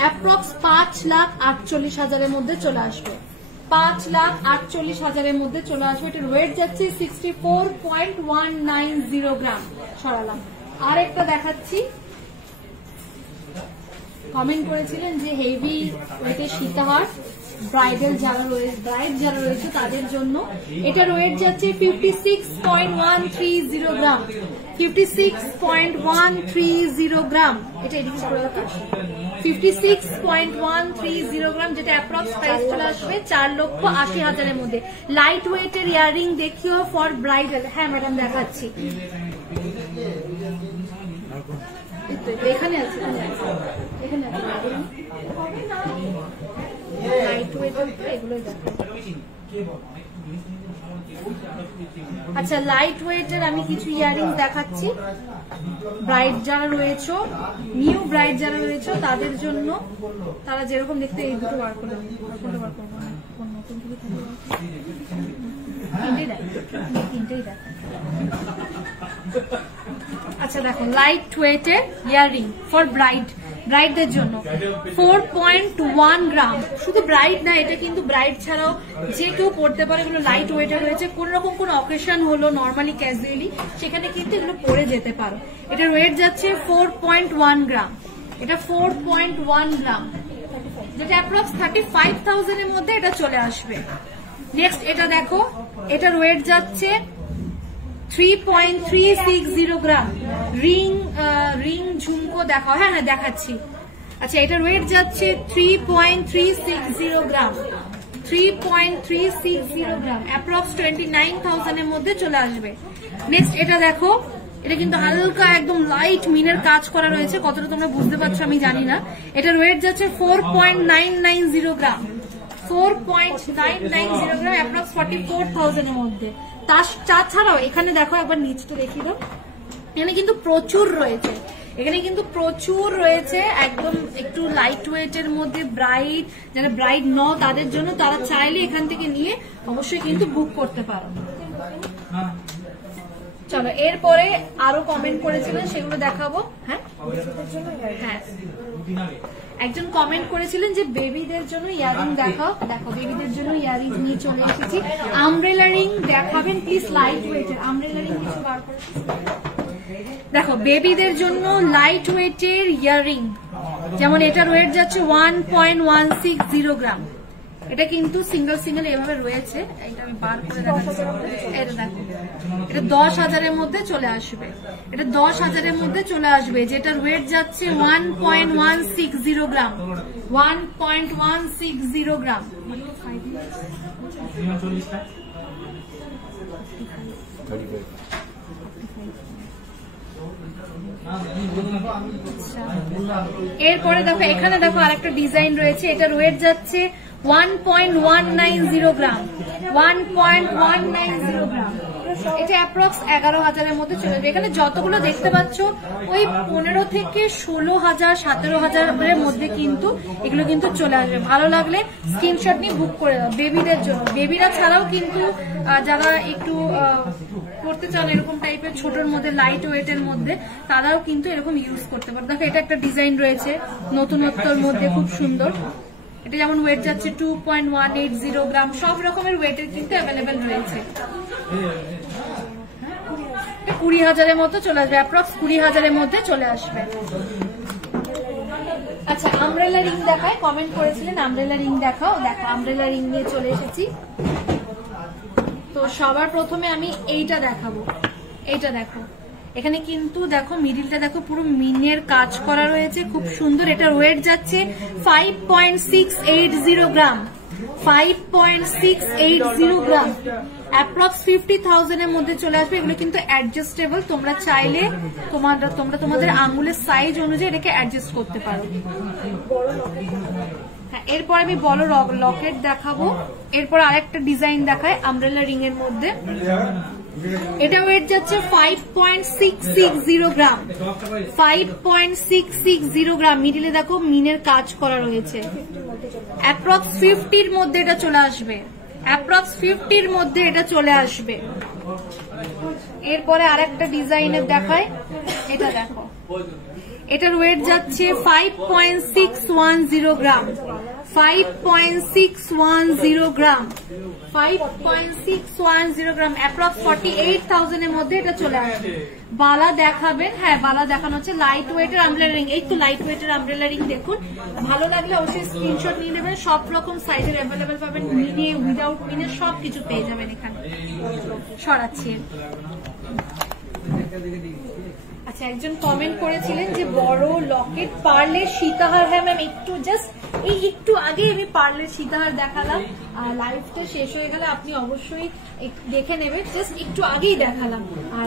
অ্যাপ্রক্স 5,48,000 এর মধ্যে চলে আসবে, 5,48,000 এর মধ্যে চলে আসবে। এটার ওয়েট যাচ্ছে 64.190 গ্রাম। সরালাম। আর একটা দেখাচ্ছি, কমেন্ট করেছিলেন যে হেভি ওয়েটের সীতাহার ব্রাইডাল যারা রয়েছে তাদের জন্য, এটার ওয়েট যাচ্ছে 56.130 গ্রাম, 56.130 গ্রাম। এটা এডিট করে রাখা 56.130 গ্রাম, যেটা অ্যাপ্রক্স প্রাইস চলে আসবে 4,80,000 এর মধ্যে। লাইট ওয়েটের ইয়াররিং দেখিও ফর ব্রাইডাল। হ্যাঁ ম্যাডাম দেখাচ্ছি, এখানে আছে, এখানে আছে লাইট ওয়েটের, এগুলো দেখো। আচ্ছা লাইট ওয়েটের আমি কিছু ইয়াররিং দেখাচ্ছি, ব্রাইড যারা রয়েছে, নিউ ব্রাইড যারা রয়েছে তাদের জন্য, তারা যেরকম দেখতে, এই দুটো বার করে তিনটেই দেখ। আচ্ছা দেখো লাইট ওয়েটের ইয়াররিং ফর ব্রাইডদের জন্য 4.1 গ্রাম। শুধু ব্রাইড না, এটা কিন্তু ব্রাইড ছাড়াও যে কেউ পড়তে পারে, এগুলো লাইট ওয়েটের রয়েছে। কোন রকম কোন অকেশন হলো নর্মালি ক্যাজুয়ালি সেখানে কিন্তু এগুলো পরে যেতে পারো। এটার ওয়েট যাচ্ছে 4.1 গ্রাম, এটা 4.1 গ্রাম, যেটা অ্যাপ্রক্স 35,000 এর মধ্যে এটা চলে আসবে। নেক্সট এটা দেখো, এটার ওয়েট যাচ্ছে 3.360 গ্রাম। রিং ঝুমকো দেখাও। হ্যাঁ হ্যাঁ দেখাচ্ছি। আচ্ছা এটার ওয়েট যাচ্ছে 3.360 গ্রাম, 3.360 গ্রাম, অ্যাপ্রক্স 29,000 এর মধ্যে চলে আসবে। নেক্সট এটা দেখো, এটা কিন্তু হালকা একদম লাইট মিনের কাজ করা রয়েছে, কতটা তোমরা বুঝতে পারছো আমি জানি না। এটার ওয়েট যাচ্ছে 4.990 গ্রাম, 4.990 গ্রাম, অ্যাপ্রক্স 44,000 এর মধ্যে। তাছাড়াও এখানে দেখো, একবার নিচটা দেখিয়ে দাও, এখানে কিন্তু প্রচুর রয়েছে, এখানে কিন্তু প্রচুর রয়েছে একদম একটু লাইট ওয়েটের মধ্যে। ব্রাইড যারা ব্রাইড ন তাদের জন্য, তারা চাইলে এখান থেকে নিয়ে অবশ্যই কিন্তু বুক করতে পারো। চলো এরপরে আরো কমেন্ট করেছিলেন সেগুলো দেখাবো। হ্যাঁ হ্যাঁ, একজন কমেন্ট করেছিলেন যে বেবিদের জন্য ইয়ারিং দেখাও। দেখো বেবিদের জন্য ইয়ারিং নিয়ে চলে এসেছি। আমব্রেলা রিং দেখাবেন প্লিজ, লাইট ওয়েটের আমব্রেলা রিং কিছু বার করেছি। দেখো বেবিদের জন্য লাইট ওয়েটের ইয়ারিং, যেমন এটার ওয়েট যাচ্ছে 1.160 গ্রাম, এটা কিন্তু সিঙ্গেল সিঙ্গেল এভাবে রয়েছে, এটা আমি বার করে দেখাচ্ছি। এটা দেখো, এটা 10,000-এর মধ্যে চলে আসবে, এটা 10,000-এর মধ্যে চলে আসবে, যেটার ওয়েট যাচ্ছে 1.160 গ্রাম, 1.160 গ্রাম। এরপরে দেখো এখানে দেখো আরেকটা ডিজাইন রয়েছে, এটার ওয়েট যাচ্ছে 1.190 গ্রাম, 1.190 গ্রাম। এটা অ্যাপ্রক্স 11,000-এর মধ্যে চলে যাবে। এখানে যতগুলো দেখতে পাচ্ছ ওই 15 থেকে 16,000 17,000-এর মধ্যে কিন্তু এগুলো কিন্তু চলে আসবে। ভালো লাগলে স্ক্রিনশট নিয়ে বুক করে দাও বেবিদের জন্য। বেবিরা ছাড়াও কিন্তু যারা একটু করতে চান এরকম টাইপের ছোটর মধ্যে, লাইট ওয়েটের মধ্যে, তারাও কিন্তু এরকম ইউজ করতে পারে। দেখো এটা একটা ডিজাইন রয়েছে নতুনত্বর মধ্যে, খুব সুন্দর। এটা যেমন ওয়েট যাচ্ছে 2.180 গ্রাম, সব রকমের ওয়েটের কিন্তু অ্যাভেলেবেল রয়েছে। 20,000-এর মতো চলে আসবে, অ্যাপ্রক্স 20,000-এর মধ্যে চলে আসবে। আচ্ছা, আমব্রেলা রিং দেখায়, কমেন্ট করেছিলেন আমব্রেলা রিং দেখাও। দেখো আমব্রেলা রিং নিয়ে চলে এসেছি। তো সবার প্রথমে আমি এইটা দেখাবো। এইটা দেখো, এখানে কিন্তু দেখো মিডিলটা দেখো পুরো মিনের কাজ করা রয়েছে, খুব সুন্দর। এটার ওয়েট যাচ্ছে 5.680 গ্রাম, 5.680 গ্রাম, অ্যাপ্রক্স 50,000-এর মধ্যে চলে আসবে। এগুলো কিন্তু অ্যাডজাস্টেবল, তোমরা চাইলে তোমরা তোমাদের আঙ্গুলের সাইজ অনুযায়ী এটাকে অ্যাডজাস্ট করতে পারো। হ্যাঁ, এরপর আমি বড় লকেট দেখাবো। এরপর আরেকটা ডিজাইন দেখায় আমব্রেলা রিং এর মধ্যে। এটা ওয়েট যাচ্ছে 5.660 গ্রাম, 5.660 গ্রাম। মিডিলে দেখো মিনের কাজ করা রয়েছে, অ্যাপ্রক্স 50-র মধ্যে এটা চলে আসবে, অ্যাপ্রক্স 50-র মধ্যে এটা চলে আসবে। এরপরে আরেকটা ডিজাইনের দেখায়, এটা দেখো, এটার ওয়েট যাচ্ছে 5.610 গ্রাম, 5.610 গ্রাম, 5.610 গ্রাম, অ্যাপ্রক্স 48,000-এর মধ্যে এটা চলে আসবে। বালা দেখাবেন? হ্যাঁ, বালা দেখানো হচ্ছে। লাইট ওয়েটের আমব্রেলা রিং, এই তো লাইট ওয়েটের আমব্রেলা রিং দেখুন। ভালো লাগলে অবশ্যই স্ক্রিনশট নিয়ে নেবেন। সব রকম সাইজের অ্যাভেলেবেল পাবেন, মিনে উইদাউট মিনে সবকিছু পেয়ে যাবেন এখানে। সরাচ্ছি। আচ্ছা, একজন কমেন্ট করেছিলেন যে বড় লকেট পার্লের সীতাহার। হ্যাঁ ম্যাম, একটু আগে আমি পার্লের সীতাহার দেখালাম, লাইভটা শেষ হয়ে গেলে আপনি অবশ্যই দেখে নেবেন, জাস্ট একটু আগেই দেখালাম। আর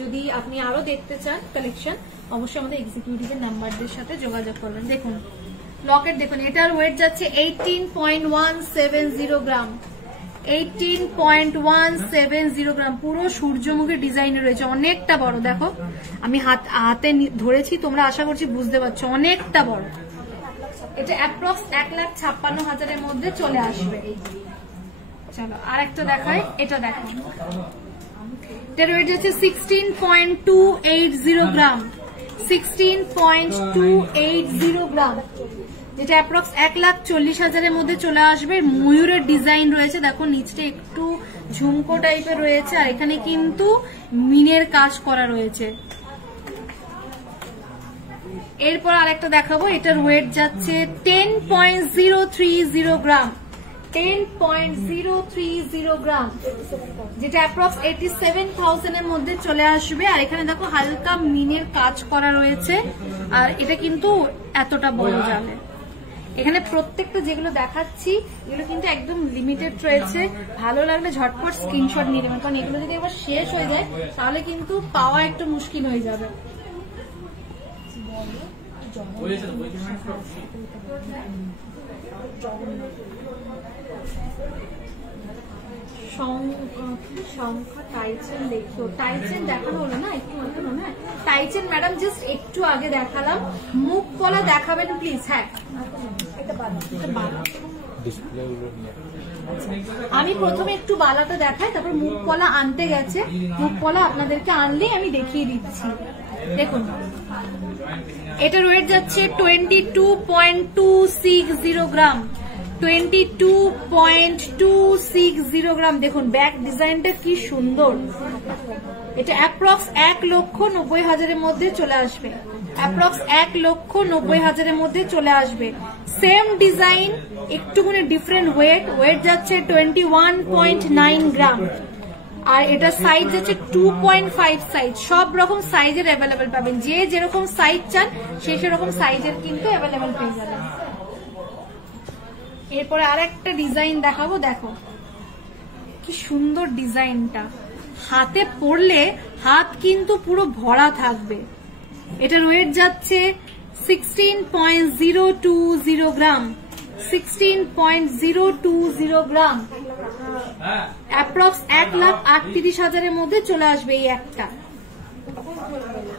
যদি আপনি আরো দেখতে চান কালেকশন, অবশ্যই আমাদের এক্সিকিউটিভের নাম্বারদের সাথে যোগাযোগ করবেন। দেখুন লকেট, দেখুন এটার ওয়েট যাচ্ছে 18.170 গ্রাম, 18.170 গ্রাম। পুরো সূর্যমুখী ডিজাইনে রয়েছে, অনেকটা বড়। দেখো আমি হাতে ধরেছি, তোমরা আশা করছি বুঝতে পারছো, অনেকটা বড়। এটা অ্যাপ্রক্স 1,56,000-এর মধ্যে চলে আসবে। চলো আর একটা দেখাই, এটা দেখো, এটার ওয়েট যাচ্ছে 16.280 গ্রাম, 16.280 গ্রাম, যেটা অ্যাপ্রক্স 1,40,000-এর মধ্যে চলে আসবে। ময়ূরের ডিজাইন রয়েছে, দেখো নিচটা একটু ঝুমকো টাইপের রয়েছে, আর এখানে কিন্তু মিনের কাজ করা রয়েছে। এরপর আরেকটা দেখাবো, এটার ওয়েট যাচ্ছে 10.030 গ্রাম, 10.030 গ্রাম, যেটা অ্যাপ্রক্স 87,000-এর মধ্যে চলে আসবে। আর এখানে দেখো হালকা মিনের কাজ করা রয়েছে, আর এটা কিন্তু এতটা বড় যাবে। এখানে প্রত্যেকটা যেগুলো দেখাচ্ছি এগুলো কিন্তু একদম লিমিটেড রয়েছে। ভালো লাগলে ঝটপট স্ক্রিনশট নিয়ে নেবেন, কারণ এগুলো যদি একবার শেষ হয়ে যায় তাহলে কিন্তু পাওয়া একটু মুশকিল হয়ে যাবে। সংখ্যা টাইচেন দেখিও, টাইচেন দেখানো হলো না, একটু হলো না টাইচেন ম্যাডাম, জাস্ট একটু আগে দেখালাম। মুখ পলা দেখাবেন প্লিজ। হ্যাঁ, আমি প্রথমে একটু বালাটা দেখাই, তারপর মুখ পলা আনতে গেছে, মুখ পলা আপনাদেরকে আনলেই আমি দেখিয়ে দিচ্ছি। দেখুন এটার ওয়েট যাচ্ছে 22.260 গ্রাম, 22.260 গ্রাম। দেখুন ব্যাক ডিজাইনটা কি সুন্দর। এটা অ্যাপ্রক্স 1,90,000-এর মধ্যে চলে আসবে, অ্যাপ্রক্স 1,90,000-এর মধ্যে চলে আসবে। সেম ডিজাইন, একটুখানি ডিফারেন্ট ওয়েট যাচ্ছে 21.9 গ্রাম, আর এটা সাইজ যাচ্ছে 2.5 সাইজ। সব রকম সাইজের অ্যাভেলেবেল পাবেন, যে যেরকম সাইজ চান সেই সেরকম সাইজের কিন্তু অ্যাভেলেবেল পেয়ে যাবেন। এরপরে আরেকটা ডিজাইন দেখাবো, দেখো কি সুন্দর ডিজাইনটা, হাতে পরলে হাত কিন্তু পুরো ভরা থাকবে। এটার ওয়েট যাচ্ছে 16.020 গ্রাম, 16.020 গ্রাম, অ্যাপ্রক্স 1,38,000-এর মধ্যে চলে আসবে এই একটা।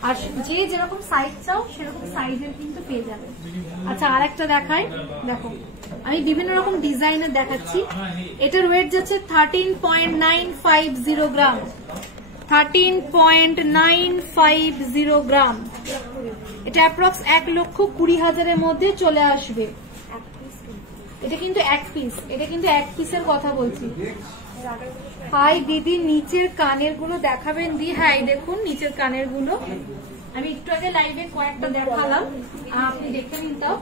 আর যে যেরকম সাইজ চাও সেরকম সাইজের কিন্তু পেয়ে যাবে। আচ্ছা আর একটা দেখাই, দেখো আমি বিভিন্ন রকম ডিজাইনের দেখাচ্ছি। এটার ওয়েট যাচ্ছে 13.950 গ্রাম, 13.950 গ্রাম। এটা অ্যাপ্রক্স 1,20,000-এর মধ্যে চলে আসবে। এটা কিন্তু এক পিস, এটা কিন্তু এক পিসের কথা বলছি। হাই দিদি, নিচের কানের গুলো দেখাবেন দি? হ্যাঁ দেখুন নিচের কানের গুলো, আমি একটু আগে লাইভে কয়েকটা দেখালাম, আপনি দেখে নিন। তাও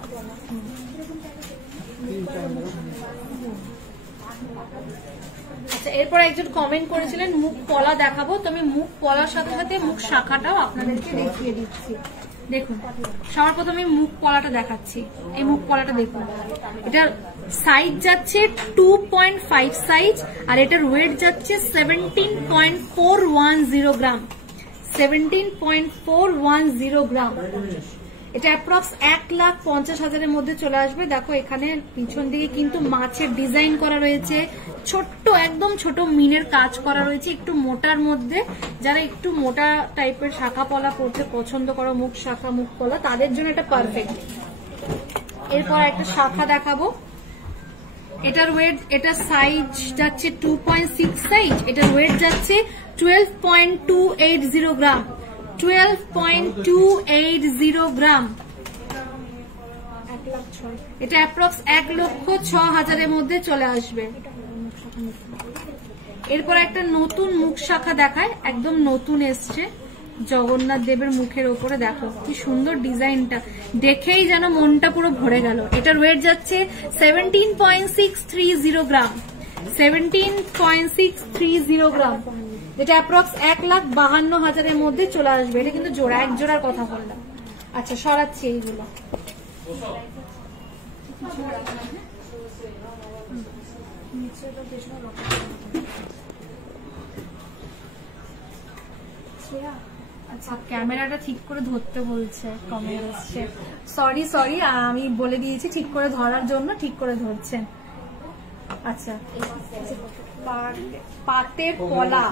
আচ্ছা, এরপর একজন কমেন্ট করেছিলেন মুখ পলা দেখাবো, তো আমি মুখ পলার সাথে সাথে মুখ শাখাটাও আপনাদেরকে দেখিয়ে দিচ্ছি। দেখুন সবার প্রথমে মুখ পলাটা দেখাচ্ছি, এই মুখ পলাটা দেখুন। এটার সাইজ যাচ্ছে 2.5 সাইজ, আর এটার ওয়েট যাচ্ছে 17.410 গ্রাম, 17.410 গ্রাম। এটা অ্যাপ্রক্স 1,50,000-এর মধ্যে চলে আসবে। দেখো এখানে পিছন দিকে কিন্তু মাছের ডিজাইন করা রয়েছে, ছোট্ট একদম ছোট মিনের কাজ করা রয়েছে, একটু মোটার মধ্যে। যারা একটু মোটা টাইপের শাখা পলা পরতে পছন্দ করো, মুখ শাখা মুখ পলা, তাদের জন্য এটা পারফেক্ট। এরপর একটা শাখা দেখাবো। এটার ওয়েট, এটা সাইজ যাচ্ছে 2.6 সাইজ, এটার ওয়েট যাচ্ছে 12.280 গ্রাম, 12.280 গ্রাম। এটা অ্যাপ্রক্স 1,06,000-এর মধ্যে চলে আসবে। এরপর একটা নতুন মুখ শাখা দেখায়, একদম নতুন এসছে, জগন্নাথ দেবের মুখের ওপরে। দেখো কি সুন্দর ডিজাইনটা, দেখেই যেন মনটা পুরো ভরে গেল। এটার ওয়েট যাচ্ছে 17.630 গ্রাম, 17.630 গ্রাম। যেটা অ্যাপ্রক্স 1,52,000-এর মধ্যে চলে আসবে। এটা কিন্তু জোড়া, এক জোড়ার কথা বললাম। আচ্ছা সরাচ্ছি এইগুলো। আচ্ছা ক্যামেরাটা ঠিক করে ধরতে বলছে, কমেন্ট আসছে। সরি আমি বলে দিয়েছি ঠিক করে ধরার জন্য, ঠিক করে ধরছেন। আচ্ছা পাতের পলা,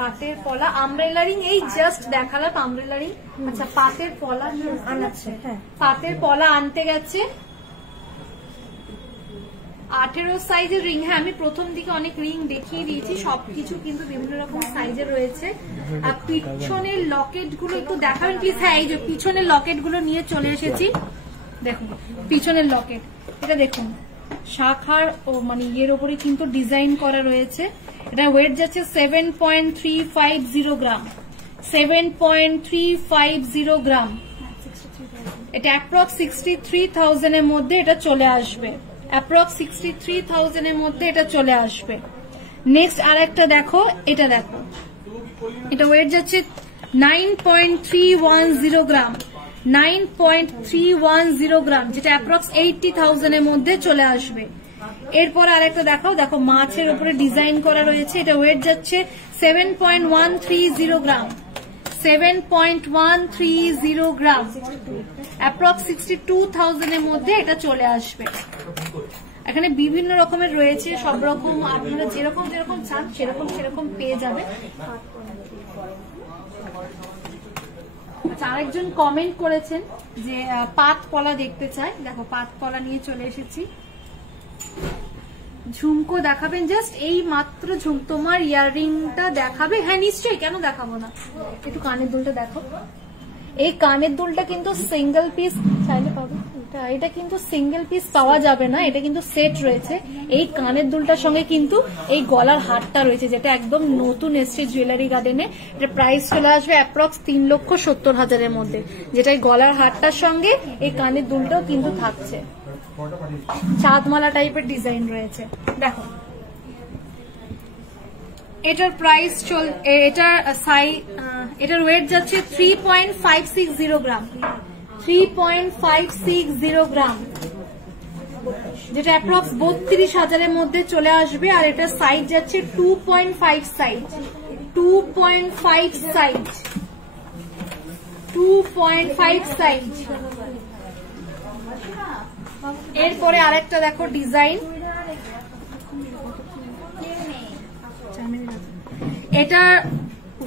পাতের পলা আমব্রেলা রিং, এই জাস্ট দেখালাম আমব্রেলা রিং। আচ্ছা পাতের পলা আনাচ্ছে, হ্যাঁ পাতের পলা আনতে গেছে। 18 সাইজের রিং। হ্যাঁ আমি প্রথম দিকে অনেক রিং দেখিয়ে দিয়েছি, সবকিছু কিন্তু বিভিন্ন রকম সাইজের রয়েছে। আর পিছনের লকেট গুলো একটু দেখাবেন প্লিজ? হ্যাঁ এই যে পিছনের লকেট গুলো নিয়ে চলে এসেছি। দেখুন পিছনের লকেট, এটা দেখুন শাখার ও মানে ইয়ের ওপরে কিন্তু ডিজাইন করা রয়েছে। এটা ওয়েট যাচ্ছে 7.350 গ্রাম, 7.350 গ্রাম। এটা অ্যাপ্রক্স 63,000-এর মধ্যে এটা চলে আসবে, অ্যাপ্রক্স 63,000-এর মধ্যে এটা চলে আসবে। নেক্সট আর একটা দেখো, এটা দেখো, এটা ওয়েট যাচ্ছে 9.310 গ্রাম, 9.310 গ্রাম, যেটা অ্যাপ্রক্স 80,000-এর মধ্যে চলে আসবে। এরপর আরেকটা দেখাও, দেখো মাছের উপরে ডিজাইন করা রয়েছে। এটা ওয়েট যাচ্ছে 7.130 গ্রাম, 7.130 গ্রাম, অ্যাপ্রক্স 62,000-এর মধ্যে এটা চলে আসবে। এখানে বিভিন্ন রকমের রয়েছে, সব রকম আপনারা যেরকম যেরকম চান সেরকম সেরকম পেয়ে যাবে। আচ্ছা আরেকজন কমেন্ট করেছেন যে পাত পলা দেখতে চায়, দেখো পাত পলা নিয়ে চলে এসেছি। ঝুমকো দেখাবেন? জাস্ট এই মাত্র তোমার ইয়াররিংটা দেখাবে? হ্যাঁ নিশ্চয়ই, কেন দেখাবো না। একটু কানের দুলটা দেখো, এই কানের দুলটা কিন্তু সিঙ্গেল পিস চাইলে পাবো। এটা কিন্তু সিঙ্গেল পিস পাওয়া যাবে না, এটা কিন্তু সেট রয়েছে। এই কানের দুলটার সঙ্গে কিন্তু এই গলার হারটা রয়েছে, যেটা একদম নতুন এসছে জুয়েলারি গার্ডেনে। এটা প্রাইস চলে আসবে অ্যাপ্রক্স 3,70,000-এর মধ্যে, যেটা এই গলার হারটার সঙ্গে এই কানের দুলটাও কিন্তু থাকছে। চাঁদমালা টাইপের ডিজাইন রয়েছে। দেখো এটার প্রাইস এটার ওয়েট যাচ্ছে 3.560 গ্রাম, 3.560 গ্রাম, যেটা অ্যাপ্রক্স 32,000-এর মধ্যে চলে আসবে। আর এটা সাইজ যাচ্ছে 2.5 সাইজ, 2.5 সাইজ, 2.5 সাইজ। এরপরে আরেকটা দেখো ডিজাইন, এটা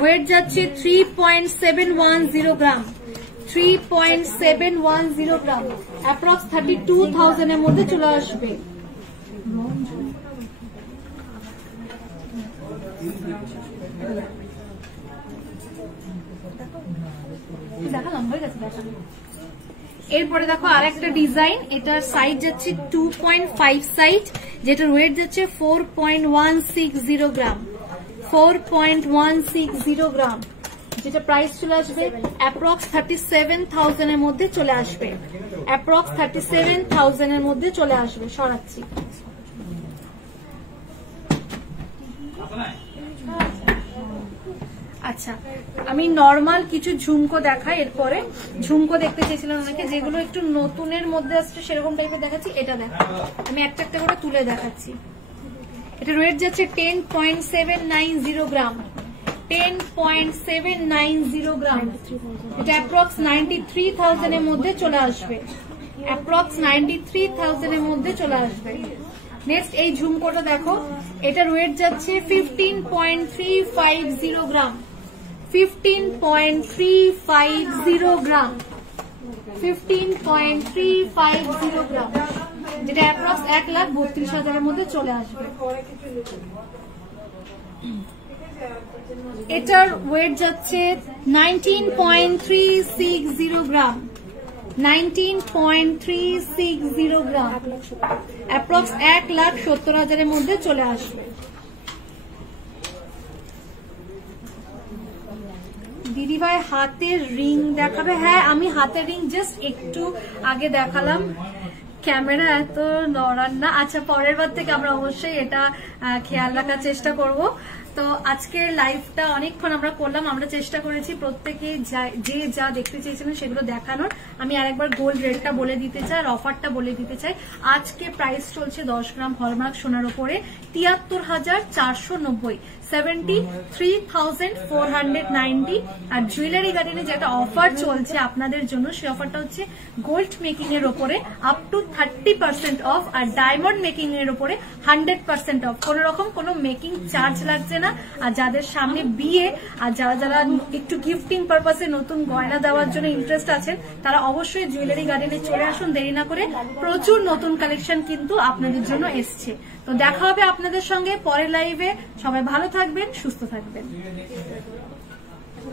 ওয়েট যাচ্ছে 3.710 গ্রাম, 3.710 গ্রাম, অ্যাপ্রক্স 32,000-এর মধ্যে চলে আসবে। এরপরে দেখো আরেকটা ডিজাইন, এটার সাইজ যাচ্ছে 2.5 সাইজ, যেটার ওয়েট যাচ্ছে 4.160 গ্রাম, 4.160 গ্রাম, যেটা প্রাইস চলে আসবে অ্যাপ্রক্স 37,000-এর মধ্যে চলে আসবে, অ্যাপ্রক্স 37,000-এর মধ্যে চলে আসবে। সরাচ্ছি। আচ্ছা, আমি নরমাল কিছু ঝুমকো দেখাই। এরপরে ঝুমকো দেখতে চেয়েছিলাম অনেকে, যেগুলো একটু নতুনের মধ্যে আসছে সেরকম টাইপের দেখাচ্ছি। এটা দেখো, আমি একটা একটা করে তুলে দেখাচ্ছি। এটা ওয়েট যাচ্ছে 10.790 গ্রাম, 10.790 গ্রাম, এটা অ্যাপ্রক্স 93,000-এর মধ্যে চলে আসবে, অ্যাপ্রক্স 93,000-এর মধ্যে চলে আসবে। নেক্সট এই ঝুমকোটা দেখো, এটার ওয়েট যাচ্ছে 15.350 গ্রাম, 15.350 গ্রাম, 15.350 গ্রাম, যেটা অ্যাপ্রক্স 1,32,000-এর মধ্যে চলে আসবে। এটার ওয়েট যাচ্ছে 19.360 গ্রাম, 19.360 গ্রাম, অ্যাপ্রক্স 1,70,000-এর মধ্যে চলে আসবে। দিদিভাই হাতের রিং দেখাবে? হ্যাঁ, আমি হাতের রিং জাস্ট একটু আগে দেখালাম, ক্যামেরা এত নড়ান না। আচ্ছা, পরের বার থেকে আমরা অবশ্যই এটা খেয়াল রাখার চেষ্টা করব। তো আজকের লাইভটা অনেকক্ষণ আমরা করলাম, আমরা চেষ্টা করেছি প্রত্যেকে যে যা দেখতে চেয়েছিলেন সেগুলো দেখানোর। আমি আরেকবার গোল্ড রেটটা বলে দিতে চাই আর অফারটা বলে দিতে চাই। আজকে প্রাইস চলছে 10 গ্রাম হলমার্ক সোনার উপরে 73,490, 73,490। আর জুয়েলারি গার্ডেনে যেটা অফার চলছে আপনাদের জন্য, সেই অফারটা হচ্ছে গোল্ড মেকিং এর উপরে আপ টু 30% অফ, আর ডায়মন্ড মেকিং এর উপরে 100% অফ। কোন রকম কোনো মেকিং চার্জ লাগছে না। আর যাদের সামনে বিয়ে আর যারা যারা একটু গিফটিং পারপাসে নতুন গয়না দেওয়ার জন্য ইন্টারেস্ট আছেন, তারা অবশ্যই জুয়েলারি গার্ডেনে চলে আসুন, দেরি না করে। প্রচুর নতুন কালেকশন কিন্তু আপনাদের জন্য এসছে। তো দেখা হবে আপনাদের সঙ্গে পরের লাইভে। সবাই ভালো থাকবেন, সুস্থ থাকবেন।